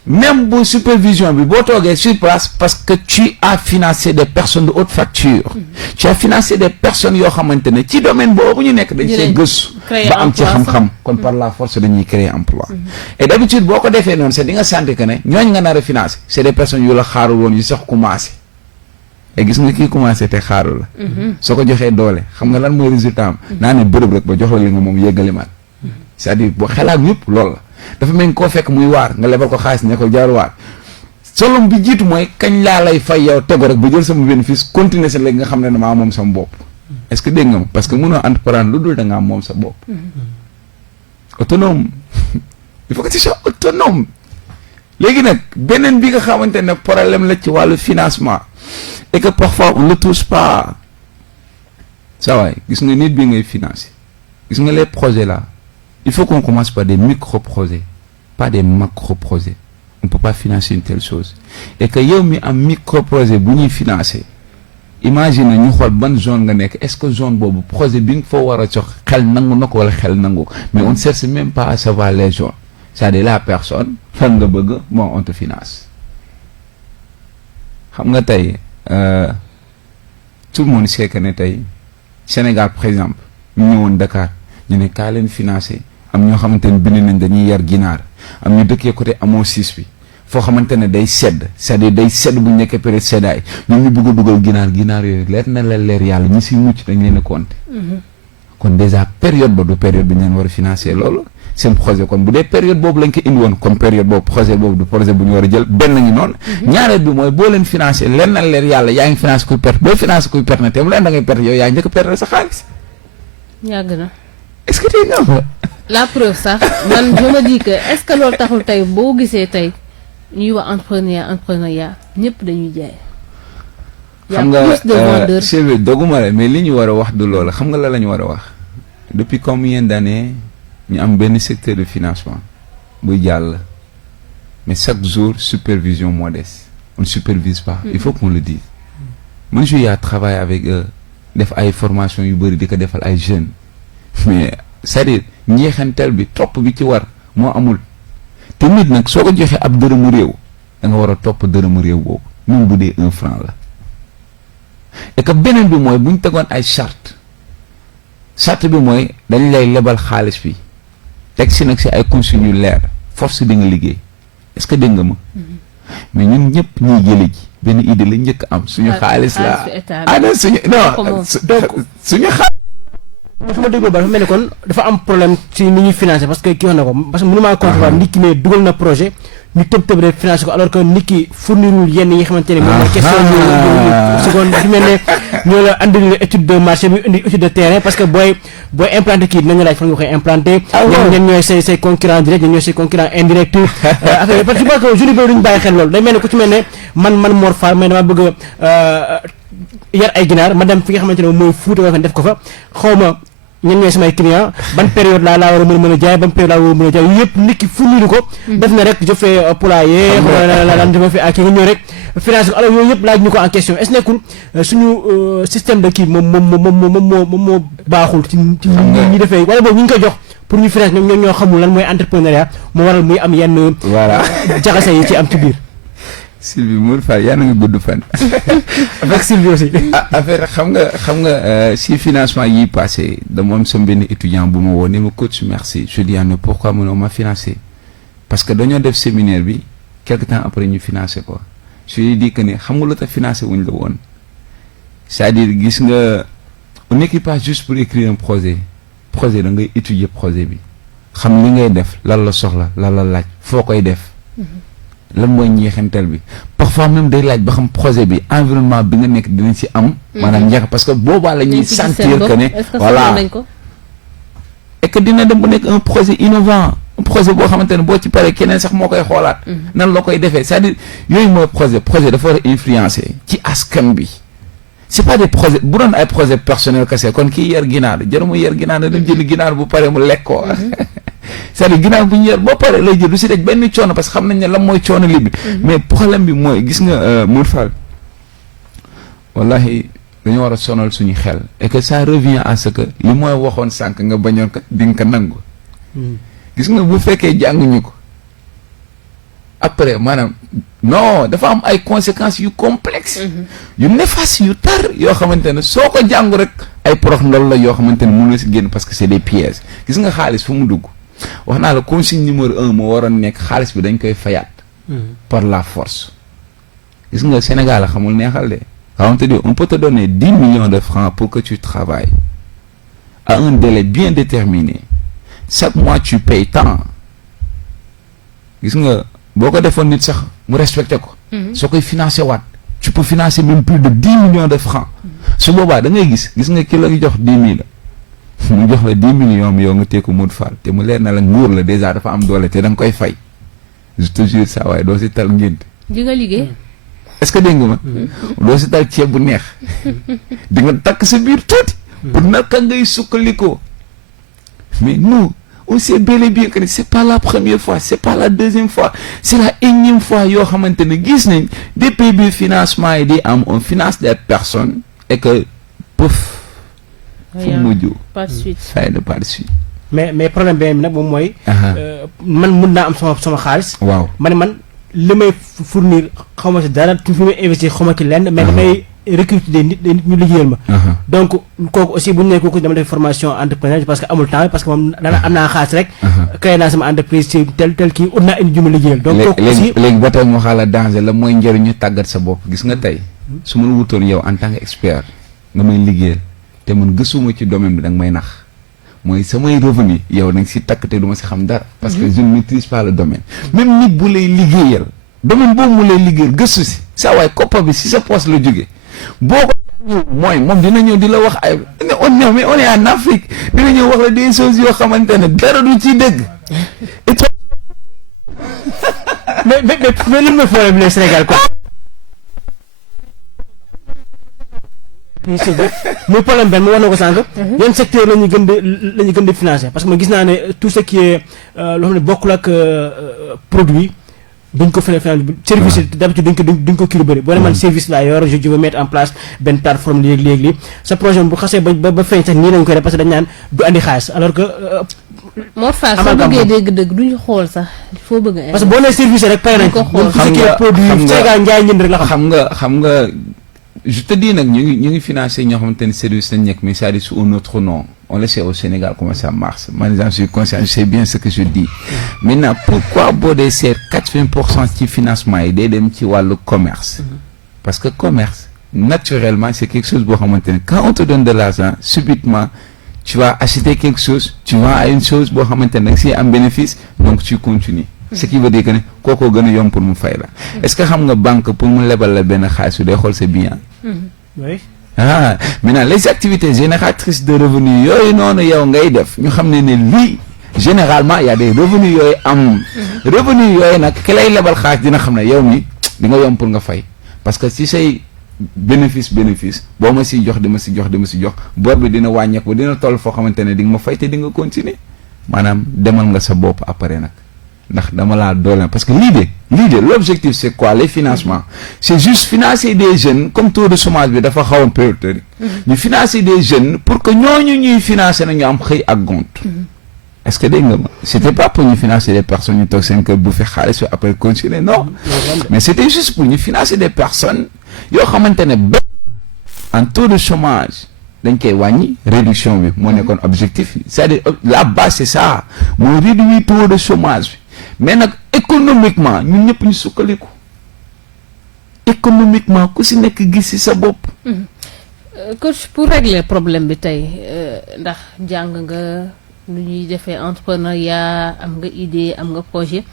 même bu supervision bi boo toogee sur place parce que tu as financé des personnes de haute facture tu as financé des personnes yoo xamante ne ci domaine boobu ñu nekk dañ see gëstu ba am ci xam-xam kon par la force dañuy créer emploi et d'habitude boo ko defee noonu c'est di nga sentir que ne ñooñ nga nar a financer c'est des personnes yu la xaarul woon yu sax commencé et gis nga kii commencé te xaaru la soo ko joxee doole xam nga lan mooy résultat am naa ne bërëb rek ba jox la li nga moom yeggali maat c'est-à-dire boo xelaat yëpp loolu la dafa mel ni koo fekk muy waar nga lebal ko xaalis ne ko jaar waar solom bi jiitu mooy kañ laa lay fay yow tego rek ba jël sama bénéfice continuer sa léegi nga xam ne damaa moom sama bopp est-ce que dégg nga ma parce que mënoo entreprendre lu dul da ngaa moom sa bopp autonome il faut que tu sois autonome léegi nag beneen bi nga xamante ne problème la ci wàllu financement et que parfois on ne le touche pas ça waay gis nga nit bi ngay financer gis nga les projets là il faut qu'on commence par des micro-projets pas des macro-projets on peut pas financer une telle chose et que yow mi am micro-projet bu ñuy financer imagine ñu xool ban zone nga nekk est-ce que zone boobu projet bi nga foo war a jox xel nangu na ko wala xel nangu mais on ne cherche même pas à savoir les zones c'est-à-dire la personne fan nga bëgg bon on te finance xam nga tey tout le monde sait que ne tey Sénégal par exemple ñu ñëwoon Dakar ñu ne kaa leen financé am ñoo xamante ne bind nañ dañuy yar ginaar am ñu dëkkee côté amoo siis bi foo xamante ne day sedd c'est-à-dire day sedd bu ñu nekkee période seddaay ñoom ñu bëgg a dugal ginaar yooyu leer na la leer yàlla ñi siy mucc dañ leen a compter. kon déjà période ba du période bi ñu leen war a financer loolu seen projet kon bu dee période boobu lañ ko indi woon comme période boobu projet boobu du projet bu ñu war a jël benn ngi noonu. ñaareel bi mooy boo leen financer leer na leer yàlla yaa ngi financer kuy perte boo financer kuy perte na te mu leen da ngay perte yow yaa njëkk a perte sa xaalis. yàgg na. est-ce que tey nga am la preuve sax man je me dis que est-ce que loolu taxul tey boo gisee tey ñuy wax entrepreneuriat ñëpp dañuy jaay. xam nga Sylvie doguma la mais li ñu war a wax du loolu xam nga la ñu war a wax depuis combien d'années ñu am benn secteur de financement buy jàll mais chaque jour supervision moo des on ne supervise pas il faut qu'on le dise man je yaa travaille avec def ay formation yu bëri di ko defal ay jeunes mais c'est-à-dire njeexantel bi topp bi ci war moo amul te nit nag soo ko joxee ab dërëmu réew da nga war a topp dërëmu réew boobu même bu dee 1 franc la et que beneen bi mooy bu ñu tegoon ay charte bi mooy dañ lay lebal xaalis bi teg si nag si ay consignes yu leer force di nga liggéey est-ce que dégg nga ma mais ñun ñëpp ñuy jële ji benn idée la njëkk am suñu xaalis la ana suñu non donc suñu xaalis su ma déggoo ba dafa mel ni kon dafa am problème ci ni ñuy financer parce que kii wax na ko parce que mënu maa concevoir nit ki ne dugal na projet ñu tëb rek financer ko alors que nit ki fournirul yenn yi nga xamante ne moom mooy question seconde dafa mel ne ñoo la andil étude de marché bi indi étude de terrain parce que booy implanté kii dinañu laaj fan nga koy implanté ñen ñooy say concurrent direct ñen ñooy say concurrent indirect affaire parce que je pense que journée boobu duñu bàyyi xel loolu day mel ne ku ci mel ne man Mor Fall mais dama bëgg yar ay ginaar ma dem fi nga xamante ne mooy Fuuta wala def ko fa xawma ñen ñooy samay client ban période laa war a mën a jaay ban période laa war a mën a jaay yëpp nit ki fournir ko def na rek je fais poulailler lan dama fi ak nga ñëw rek finance ko alors yooyu yëpp laaj ñu ko en question est-ce nekkul suñu système de kii moom moo baaxul ci ñi defee wala boobu ñu ngi koy jox pour ñu finance ñoom ñoo xamul lan mooy entrepreneuriat moo waral muy am yenn jaxase yi ci am ci biir Sylvie Mour Fall yaa na nga gudd fan. avec Sylvie aussi. affaire xam nga si financement yi passé dama am sama benn étudiant bu ma woo ne ma coach merci je dis ne pourquoi mënoo ma financé parce que dañoo def séminaire bi quelque temps après ñu financé ko je lui dis que ne xam nga lu tax financé wuñ la woon c'est-à-dire gis nga on n'écrit pas juste pour écrire un projet da ngay étudier projet bi xam li ngay def lan la soxla lan la laaj foo koy def. lan mooy njeexantal bi parfois même day laaj ba xam projet bi environnement bi nga nekk dinañ ci am. maanaam njeex parce que boobaa la ñuy sentir que ne voilà et que dina dem bu nekk un projet innovant un projet boo xamante ne boo ci paree keneen sax moo koy xoolaat. nan la koy defee c'est-à-dire yooyu mooy projet dafa war a influencer ci askan bi c'est pas des projets bu doon ay projet personnel kese kon kii yar ginaar jaruma yar ginaar na dem jëli ginaar bu paree mu lekk ko. c'est-à-dire ginnaaw bu ñu yor boo paree lay jël du si daj benn coono parce que xam nañ ne lan mooy coono li bi mais problème bi mooy gis nga Mour Fall wallahi dañu war a sonal suñu xel et que ça revient à ce que li mooy waxoon sànq nga bañoon ko di nga ko nangu gis nga bu fekkee jànguñu ko après maanaam non dafa am ay conséquences yu complexes yu néfastes yu tar yoo xamante ne soo ko jàngu rek ay porox ndol la yoo xamante ne mënu la si génn parce que c'est des pièges gis nga xaalis fu mu dugg wax naa la consigne numéro 1 moo waroon nekk xaalis bi dañ koy fayaat par la force gis nga Sénégal xamul neexal de xamante di on peut te donner 10 millions de francs pour que tu travailles à un délai bien déterminé chaque mois tu payes tant gis nga boo ko defoon nit sax mu respecté ko soo koy financé waat tu peux financer même plus de 10 millions de francs su boobaa da ngay gis nga ki la jox 10 000 mu jox la 10 millions yow nga teeku Modou Fall te mu leer na la nguur la déjà dafa am doole te da nga koy fay je te jure ça waaye doo si tal ngént di nga liggéey est-ce que dégg nga ma doo si tal ceeb bu neex di nga takk sa biir tuuti pour naka ngay sukkalikoo mais nous on sait bel et bien que c'est pas la première fois c'est pas la deuxième fois c'est la énième fois yoo xamante ne gis nañ depuis bi financement yi di am on finance des personnes et que pouf fu mujj pas de suite pas de suite mais problème bi nag moom mooy man mun naa am sama xaalis waaw man li may fournir xaw ma si dara fi may investir xaw ma ci lenn mais damay recruter des nit ñu liggéeyal ma. donc kooku aussi bu ñu nee kooku dama def formation entrepreneur parce que amul temps parce que moom dana am naa xaalis rek. créé naa sama entreprise ci tel kii ut naa indi ju ma liggéeyal. donc kooku aussi léegi ba tey moo xaala danger la mooy njëriñu tàggat sa bopp gis nga tey su ma la wutoon yow en tant que expert nga may liggéeyal te man gësuma ci domaine bi da nga may nax mooy samay revenu yow da nga si takk te du ma si xam dara. parce que je ne maîtrise pas le domaine. même nit bu lay liggéeyal domaine boobu mu lay liggéeyal gëstu si saa waay koppar bi si sa poche la jógee boo ko mooy moom dina ñëw di la wax ay mais on est en Afrique dina ñëw wax la des choses yoo xamante ne dara du ci dëgg. mais li ma problème le Sénégal quoi. muy problème benn mu wax na ko sànq. yan secteur la ñu gën di financer parce que ma gis naa ne tout ce qui est loo xam ne bokkul ak produit duñ ko financer service yi d'habitude duñ ko kii lu bëri boo ne man service laa yor je veux mettre en place benn plateforme léegi sa projet bu xasee ba feeñ sax nii lañ koy def parce que dañ naan du andi xaalis alors que. Mor Fall soo bëggee dégg-dëgg duñu xool sax foo bëgg a. parce que boo nee service rek pare nañ ko. xool xam nga produit Sénégal njaay ñënd rek la xam nga. Je te dis nag ñu ngi financé ñoo xamante ne service lañ nekk mais c'est-à-dire sous un autre nom on le sait au Sénégal comment ça marche man j'en suis conscient je sais bien ce que je dis maintenant pourquoi boo dee seet 80% ci financement yi day dem ci wàllu commerce parce que commerce naturellement c'est quelque chose boo xamante ne quand on te donne de l'argent subitement tu vas acheter quelque chose tu vends à une chose boo xamante ne si am bénéfice donc tu continues ce qui veut dire que ne kookoo gën a yomb pour mu fay la est-ce que xam nga banque pour mu lebal la benn xaalis day xool sa bilan. oui. Maintenant les activités génératrices de revenus yooyu noonu yow ngay def ñu xam ne lii généralement y a des revenus yooyu am. revenus yooyu nag ki lay lebal xaalis dina xam ne yow mi di nga yomb pour nga fay parce que si say bénéfice boo ma si jox di ma si jox bor bi dina wàññeeku dina toll foo xamante ne di nga ma fay te di nga continuer maanaam demal nga sa bopp après nag. ndax dama laa doole parce que l'idée l'objectif c'est quoi les financements c'est juste financer des jeunes comme taux de chômage bi dafa xawoon période ñu financer des jeunes pour que ñooñu ñuy financer na ñu am xëy ak gont est-ce que dégg nga ma c'était pas pour ñu financer des personnes ñu toog seen kër bu fi xaalis après continuer non mais c'était juste pour ñu financer des personnes yoo xamante ne ba en taux de chômage dañ koy wàññi réduction bi moo nekkoon objectif c'est-à-dire la base c'est ça mooy réduire taux de chômage bi mais nag économiquement ñun ñëpp ñu sukkaliku économiquement ku si nekk gis ci sa bopp. coach pour régler problème bi tey ndax jàng nga nu ñuy defee entrepreneuriat am nga idée am nga projet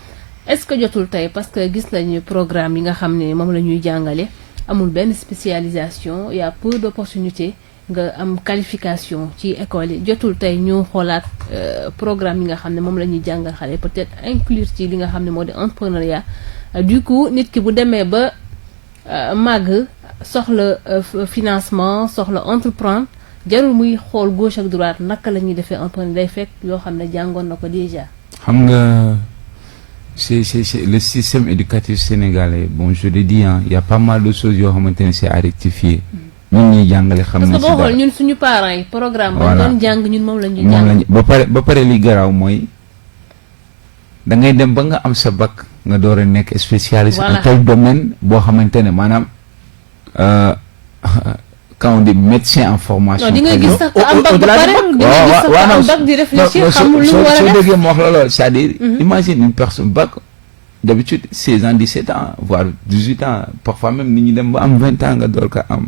est-ce que jotul tey parce que gis nañu programme yi nga xam ne moom la ñuy jàngale amul benn spécialisation y a peu d'opportunités nga am qualification ci école yi jotul tey ñu xoolaat programme yi nga xam ne moom la ñuy jàngal xale peut-être inclure ci li nga xam ne moo di entrepreneuriat du coup nit ki bu demee ba màgg soxla financement soxla entreprendre jarul muy xool gauche ak droite naka la ñuy defee entreprendre day fekk yoo xam ne jàngoon na ko déjà. xam nga c'est le système éducatif sénégalais bon je le dis il y a pas mal de choses yoo xamante ne c'est à rectifier. ñun ñuy jàngale xam na parce que boo xool ñun suñu parents yi programme ba doon jàng ñun moom la ñuy jàng ba pare li garaaw mooy da ngay dem ba nga am sa bac nga door a nekk spécialiste en tel domaine boo xamante ne maanaam quand on dit médecin en formation. non di nga gis sax am bac ba pare di nga gis sax am bac di réfléchir xamul lu mu war a def soo déggee ma wax la loolu c'est-à-dire imagine une personne bac d'habitude 16 ans 17 ans voire 18 ans parfois même nit ñi dem ba am 20 ans nga door ko am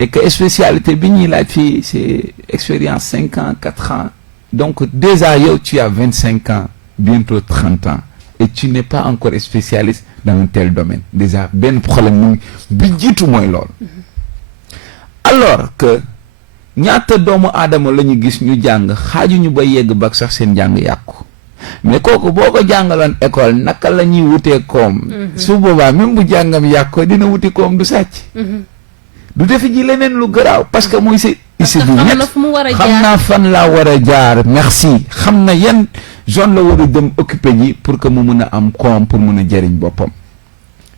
et que spécialité bi ñuy laaj fii c'est expérience 5 ans 4 ans donc déjà yow tu as 25 ans bientôt 30 ans et tu n'es pas encore spécialiste dans un tel domaine déjà benn problème mu bi jiitu mooy loolu alors que ñaata doomu aadama la ñu gis ñu jàng xaajuñu ba yegg bac sax seen jàng yàqu mais kooku boo ko jàngaloon école naka la ñuy wutee koom su boobaa même bu jàngam yàqu dina wuti koom du sàcc du defe ji leneen lu garaaw parce que mooy c'est xam naa fan laa war a jaar merci xam na yan zone la war a dem occuper ji pour que mu mën a am koom pour mën a jëriñ boppam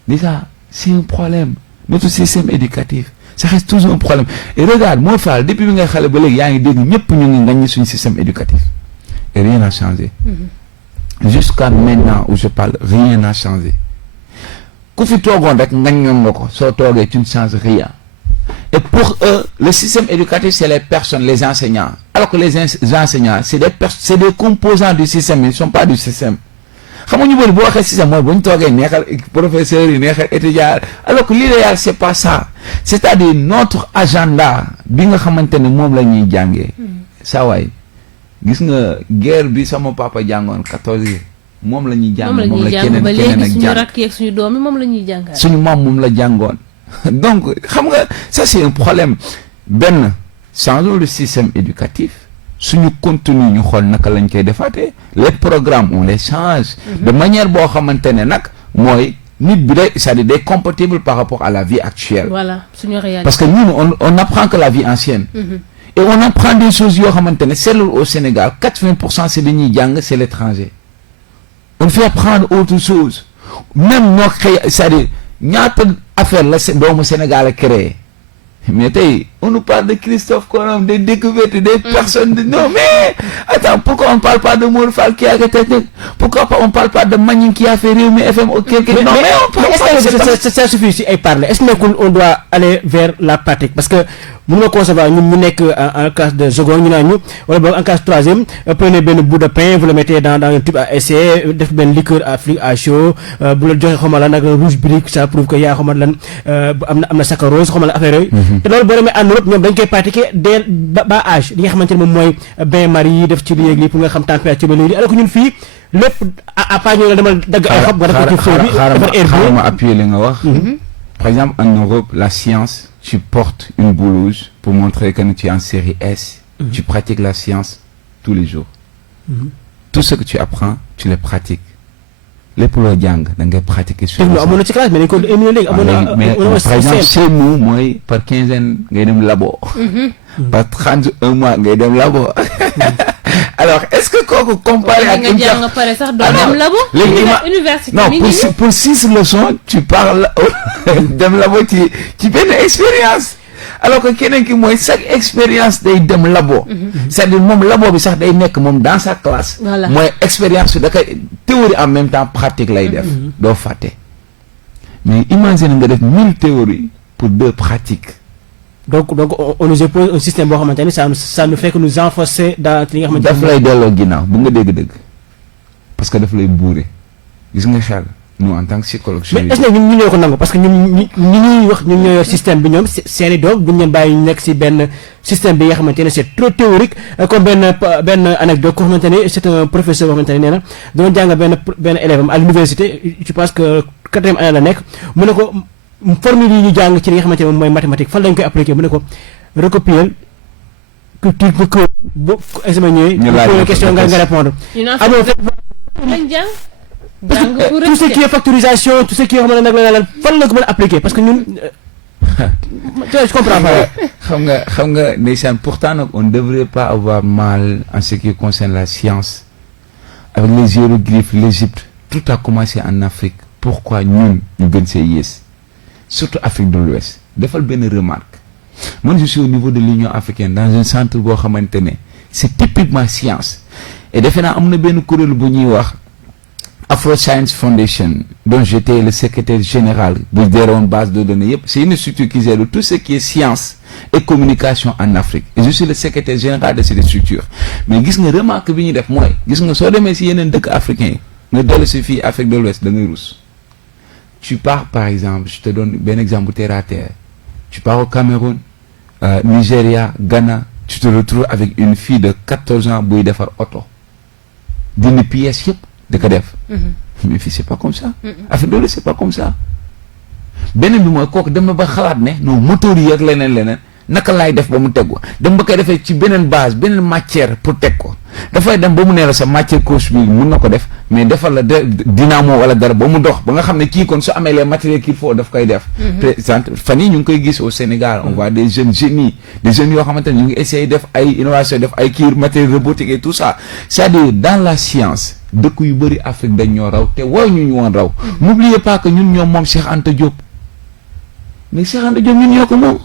déjà c'est un problème notre système éducatif ça reste toujours un problème et regarde moo faal depuis bi ngay xale ba léegi yaa ngi dégg ñëpp ñu ngi ngañ suñu système éducatif et rien n'a changé jusqu'à maintenant où je parle rien n'a changé ku fi toogoon rek ngañoon nga ko soo toogee tu ne changes rien Et pour eux, le système éducatif, c'est les personnes, les enseignants. Alors que les enseignants, c'est des composants du système, ils ne sont pas du système. Xam nga ñu bëri boo waxee système mooy bu ñu toogee neexal professeurs yi neexal étudiants alors que l'idéal c'est pas ça. C'est-à-dire notre agenda bi nga xamante ne moom la ñuy jàngee. saa waay gis nga guerre bi sama papa jàngoon 14 yi moom la ñuy jàng moom la keneen ba keneen léegi ak suñu jàng rakk yeeg suñu doom yi moom la ñuy jàngal. suñu maam moom la jàngoon donc xam nga ça c'est un problème benn changeons le système éducatif suñu contenu ñu xool naka lañ koy defaatee les programmes on les change de manière boo xamante ne nag mooy nit bi day c'est-à-dire day compatible par rapport à la vie actuelle. Voilà suñu réalité. Parce que nous on apprend que la vie ancienne. Et on apprend des choses yoo xamante ne seetlu au Sénégal 80% c'est dañuy jàng c'est l'étranger. On fait apprendre autre chose même noo xëy c'est-à-dire ñaata affaire la doomu Sénégal a créé mais tey on nous parle de Christophe Colomb des découvertes des personnes non mais attends pourquoi on parle pas de Mor Fall qui a arrêté pourquoi on parle pas de Magning qui a fait Rewmi FM non mais on parle pas ça suffit si ay parler est-ce que on doit aller vers la pratique parce que mën nga concevoir ñun ñu nekk en classe de seconde ñu naan ñu wala boog en classe troisième prenez benn bout de pain vous le mettez dans un tube à essai def benn liqueur à chaud bu la joxe xamal lan nag rouge brique ça prouve que yaa xamal lan am na saccharose xamal affaire yooyu te loolu boo demee en Europe ñoom dañ koy pratiquer dès bas âge li nga xamante ne moom mooy bain-marie def ci léegi li pour nga xam température ba léegi alors que ñun fii lépp à part ñoo la demal dagg ay xob nga def ko ci feu bi xaaral ma appuyer li nga wax par exemple en Europe la science tu portes une blouse pour montrer que tu es en série S. Tu pratiques la science tous les jours. Tout ce que tu apprends, tu le pratiques. Les pour le jàng da ngay pratiquer sur le mais par exemple chez nous mooy par quinzaine ngay dem labo. par 31 mois ngay dem labo. alors est-ce que kooku comparé ak nga jàng pare sax doo dem labo. université non pour 6 leçons tu parles dem labo ci benn expérience. alors que keneen ki mooy chaque expérience day dem labo. c'est-à-dire moom labo bi sax day nekk moom dans sa classe. voilà mooy expérience bi da koy théorie en même temps pratique lay def. doo fàtte mais imagine nga def 1000 théories pour 2 pratiques. donc on nous impose un système boo xamante ne ça nous fait que nous enfoncer dans li nga xamante ne daf lay delloo ginnaaw bu nga dégg-dëgg parce que daf lay buure gis nga Charles nous en tant que psychologue. mais est-ce que ñun ñoo ko nangu parce que ñun ñuy wax ñun ñoo yor système bi ñoom seeni doom duñ leen bàyyi ñu nekk ci benn système bi nga xamante ne c'est trop théorique comme benn anecdote ko xamante ne c'est un professeur boo xamante ne nee na doon jàng benn élève am à l'université je pense que 4e année la nekk mu ne ko formule yi ñu jàng ci li nga xamante ne moom mooy mathématique fan lañ koy appliquer mu ne ko recopier culture bu ko bu examen ñëwee ñu poser question nga répondre lañ jàng parce que tout ce qui est factorisation tout ce qui est xam ne nag la fan la ko mën a appliquer parce que ñun je comprends pas. xam nga ndeysaan pourtant nag on ne devrait pas avoir mal en ce qui concerne la science avec les hiéroglyphes l'Égypte tout a commencé en Afrique pourquoi ñun ñu gën see yées surtout Afrique de l'Ouest defal benn remarque man je suis au niveau de l'Union africaine dans un centre boo xamante ne c'est typiquement science et defe naa am na benn kuréel bu ñuy wax Afro Science Foundation dont j'étais le secrétaire général bu géroon base de données yëpp c'est une structure qui gère tout ce qui est science et communication en Afrique et je suis le secrétaire général de cette structure mais gis nga remarque bi ñuy def mooy gis nga soo demee si yeneen dëkk africains yi nga dellu si fii Afrique de l'Ouest da ngay rus tu pars par exemple je te donne benn exemple terre à terre tu pars au Cameroun Nigeria Ghana tu te retrouves avec une fille de 14 ans buy defar oto dindi pièces yëpp da ko def mais fii c'est pas comme ça Afrique de l'Ouest c'est pas comme ça beneen bi mooy kooku dem na ba xalaat ne non moteur yi ak leneen naka laay def ba mu teg ko dem ba koy defee ci beneen base beneen matière pour teg ko dafay dem ba mu ne la sa matière cause bi mun na ko def mais defal la dynamo wala dara ba mu dox ba nga xam ne kii kon su amee les matériels qu'il faut daf koy def présente fan yi ñu ngi koy gis au Sénégal on voit des jeunes génies des jeunes yoo xamante ne ñu ngi essayer def ay innovation def ay kii matériel robotique et tout ça c'est-à-dire dans la science dëkk yu bëri Afrique dañ ñoo raw te war ñu woon raw n'oubliez pas que ñun ñoom moom Cheikh Anta Diop mais Cheikh Anta Diop ñun ñoo ko moom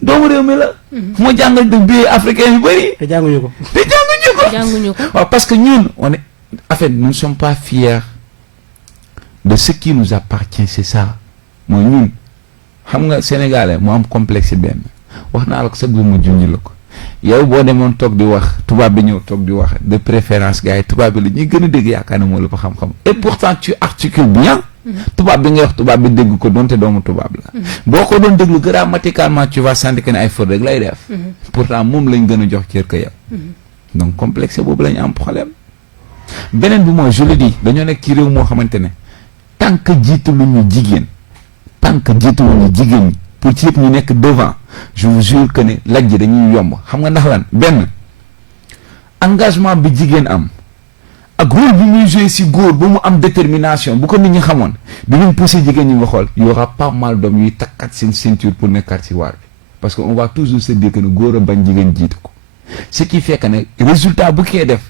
doomu réew mi la moo jàngal du biir africain yu bëri te jànguñu ko waaw parce que ñun on est en fait nous ne sommes pas fiers de ce qui nous appartient c'est ça mooy ñun xam nga sénégalais mu am complexe benn wax naa la ko sax bi ma junj la ko yow boo demoon toog di wax tubaab bi ñëw toog di wax de préférence gars yi tubaab bi la ñuy gën a dégg yaakaar ne moo la fa xam-xam et pourtant tu articules bien tubaab bi ngay wax tubaab bi dégg ko doonte doomu tubaab la boo ko doon déglu grammaticalement tu vas sentir que ne ay faute rek lay def pourtant moom lañ gën a jox cër que yow donc complexe boobu la ñu am problème beneen bi mooy je le dis dañoo nekk ci réew moo xamante ne tant que jiitaluñu jigéen ñi pour ci yëpp ñu nekk devant je vous jure que ne lajj dañuy yomb xam nga ndax lan benn engagement bi jigéen am ak rôle bi muy joué si góor ba mu am détermination bu ko nit ñi xamoon dinañ poussé jigéen ñi nga xool y aura pas mal d'hommes yuy takkat seen ceinture pour nekkaat si waar bi parce que on va toujours se dire que ne góor a bañ jigéen jiite ko ce qui fait que ne résultat bu kee def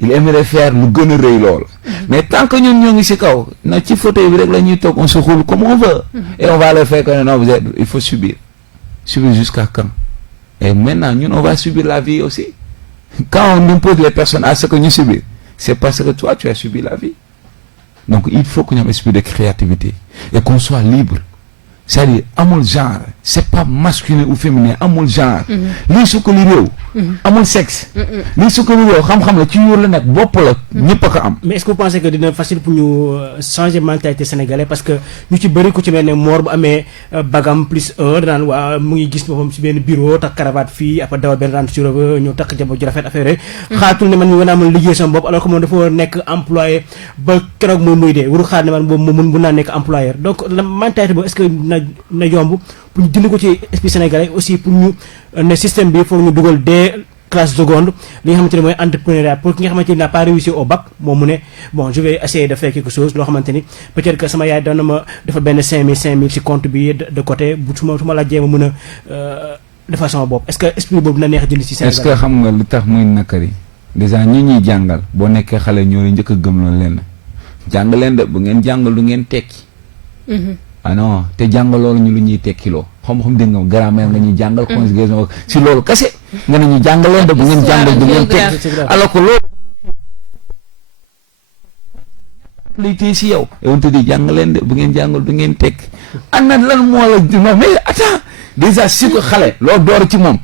il aimerait faire lu gën a rëy lool mais tant que ñun ñoo ngi si kaw na ci fauteuil bi rek la ñuy toog on se roule comme on veut et on va leur faire que non vous êtes il faut subir jusqu'à quand et maintenant ñun on va subir la vie aussi quand on impose les personnes à ce que ñu subir c'est parce que toi tu as subi la vie donc il faut que ñu am esprit de créativité et qu'on soit libre c'est-à-dire amul genre c'est pas masculin ou féminin amul genre lii sukkali réew amul sexe lii sukkali réew xam-xam la ci yuur la nekk bopp la ñëpp a ko am. mais est-ce que vous pensez que dina facile pour ñu changer mentalité sénégalais parce que ñu ci bëri ku ci mel ne Mor bu amee bagam plus daan waa mu ngi gis boppam si benn bureau takk cravate fii après dawal benn rente sur ñëw takk jabar ju rafet affaire yi xaatul ne man mi war naa mën liggéey sama bopp alors que moom dafa nekk employé ba keroog moom muy dee waru xaar ne man boobu mun naa nekk employeur donc la mentalité boobu est-ce que na yomb pour ñu dindi ko ci esprit sénégalais aussi pour ñu ne système bi foog ñu dugal dès classe seconde li nga xamante ne mooy entrepreneuriat pour ki nga xamante ni n'a pas réussi au bac moom mu ne bon je vais essayer de faire quelque chose loo xamante ni peut-être que sama yaay dana ma defal benn 5000 ci compte bi de côté bu su ma laajee ma mën a defal sama bopp est-ce que esprit boobu dina neex a dindi ci Sénégal. est-ce que xam nga lu tax muy nakari déjà ñuy jàngal boo nekkee xale ñoo njëkk a gëm loolu leen jàng leen de bu ngeen jàngal lu ngeen tekki. ah non te jàngal loolu ñu lu ñuy tekkiloo xam-xam dégg nga grammaire nga ñuy jàngal conjugaison si loolu kese nga ne ñu jàngal leen de bu ngeen jàngal du ngeen tekki alors que loolu lay téye si yow on te dit jàngal leen de bu ngeen jàngal du ngeen tekki ana lan moo la non mais attends déjà si ko xale loolu door ci moom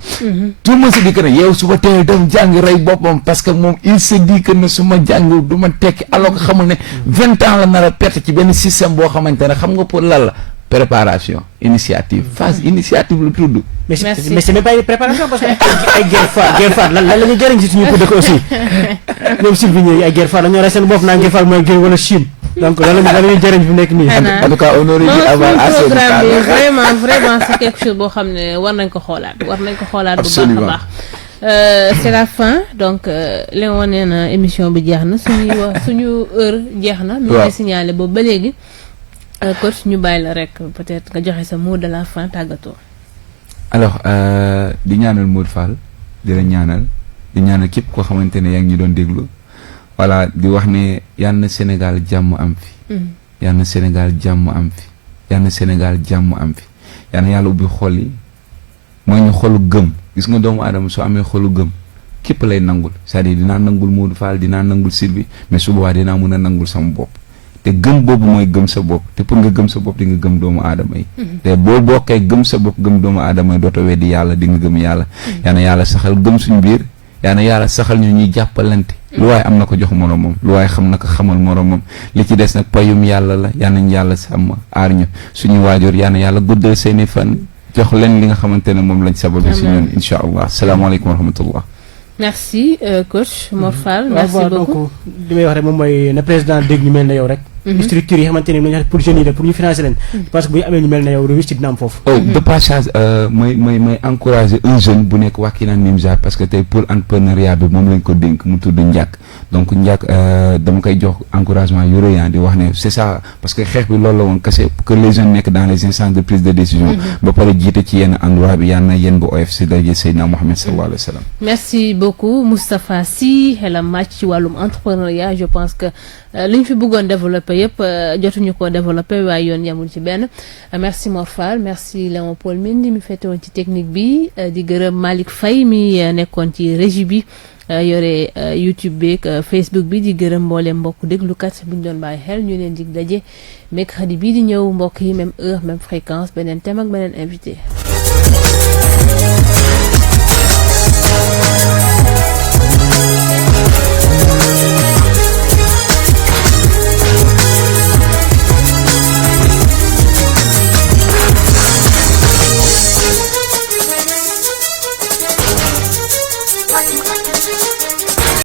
tout le monde se dit que ne yow suba tey dem jàngi rey boppam parce que moom il se dit que ne su ma jàngi du ma tekki alors que xamul ne 20 ans la nar a perte ci benn système boo xamante ne xam nga pour lan la préparation initiative phase initiative lu tudd mais c'est même pas une préparation parce que ay guerre phare lan la ñu jëriñ si suñu ko dëkk aussi ñoom Sylvie ay guerre phare dañoo rey seen bopp naa guerre phare mooy guerre wala Chine donc lan la ñuy jëriñ fi nekk nii. en tout cas on aurait dû avoir assez de programme bi vraiment c'est quelque chose boo xam ne war nañ ko xoolaat bu baax a baax. C'est la fin donc Léon nee na émission bi jeex na suñu heure jeex na. mi ngi signalé boobu ba léegi. coach ñu bàyyi la rek peut-être nga joxe sa mot de la fin tàggatoo. alors di ñaanal Modou Fall di la ñaanal képp koo xamante ne yaa ngi ñu doon déglu voilà di wax ne yal na Sénégal jàmm am fi. yal na Sénégal jàmm am fi. yal na Sénégal jàmm am fi yal na yàlla ubbi xol yi mooy ñu xolu gëm gis nga doomu aadama soo amee xolu gëm képp lay nangul c'est-à-dire dinaa nangul Modou Fall dinaa nangul Sylvie mais su boobaa dinaa mën a nangul sama bopp. te gëm boobu mooy gëm sa bopp te pour nga gëm sa bopp di nga gëm doomu aadama yi te boo bokkee gëm sa bopp gëm doomu aadama yi dootoo weddi yàlla di nga gëm yàlla yaa na yàlla saxal gëm suñu biir yaa na yàlla saxal ñu ñuy jàppalante lu waaye am na ko jox moromam lu waaye xam na ko xamal moromam li ci des nag payum yàlla la yaa nañ yàlla sàmm aar ñu suñu waajur yaa na yàlla guddal seeni fan jox leen li nga xamante ne moom lañ sababi si ñun incha allah salaamaaleykum wa rahmatullah merci coach Mor Fall merci beaucoup donc li may wax rek moom mooy na président dégg ñu mel ne yow rek structure yi xamante ne ñu pour jeunes yi la pour ñu financer leen parce que bu ñu amee ñu mel ne yow réussite dina am foofu de passage may encourager un jeune bu nekk Wakhinane Nimzatt parce que tey pour entrepreneuriat bi moom lañ ko dénk mu tudd Ndiak donc Ndiak dama koy jox encouragement yu rëy di wax ne c'est ça parce que xeex bi loolu la woon kese que les jeunes nekk dans les instances de prise de décision ba pare jiite ci yenn endroit bi yàlla na yéen ba oyof si daje Seydina Mohamed sallallahu alayhi wa sallam merci beaucoup Moustapha Sy xelam màcc ci wàllum entrepreneuriat je pense que li ñu fi bëggoon développer yëpp jotuñu ko développer waaye yoon yamul ci benn merci Mor Fall merci Léon Paul Mendy mi féetewoon ci technique bi di gërëm Malick Faye mi nekkoon ci régie bi yore YouTube beeg Facebook bi di gërëm mboolem mbokk déglukat bu ñu doon bàyyi xel ñu leen dig daje mercredi bii di ñëw mbokk yi même heure même fréquence beneen thème ak beneen invité.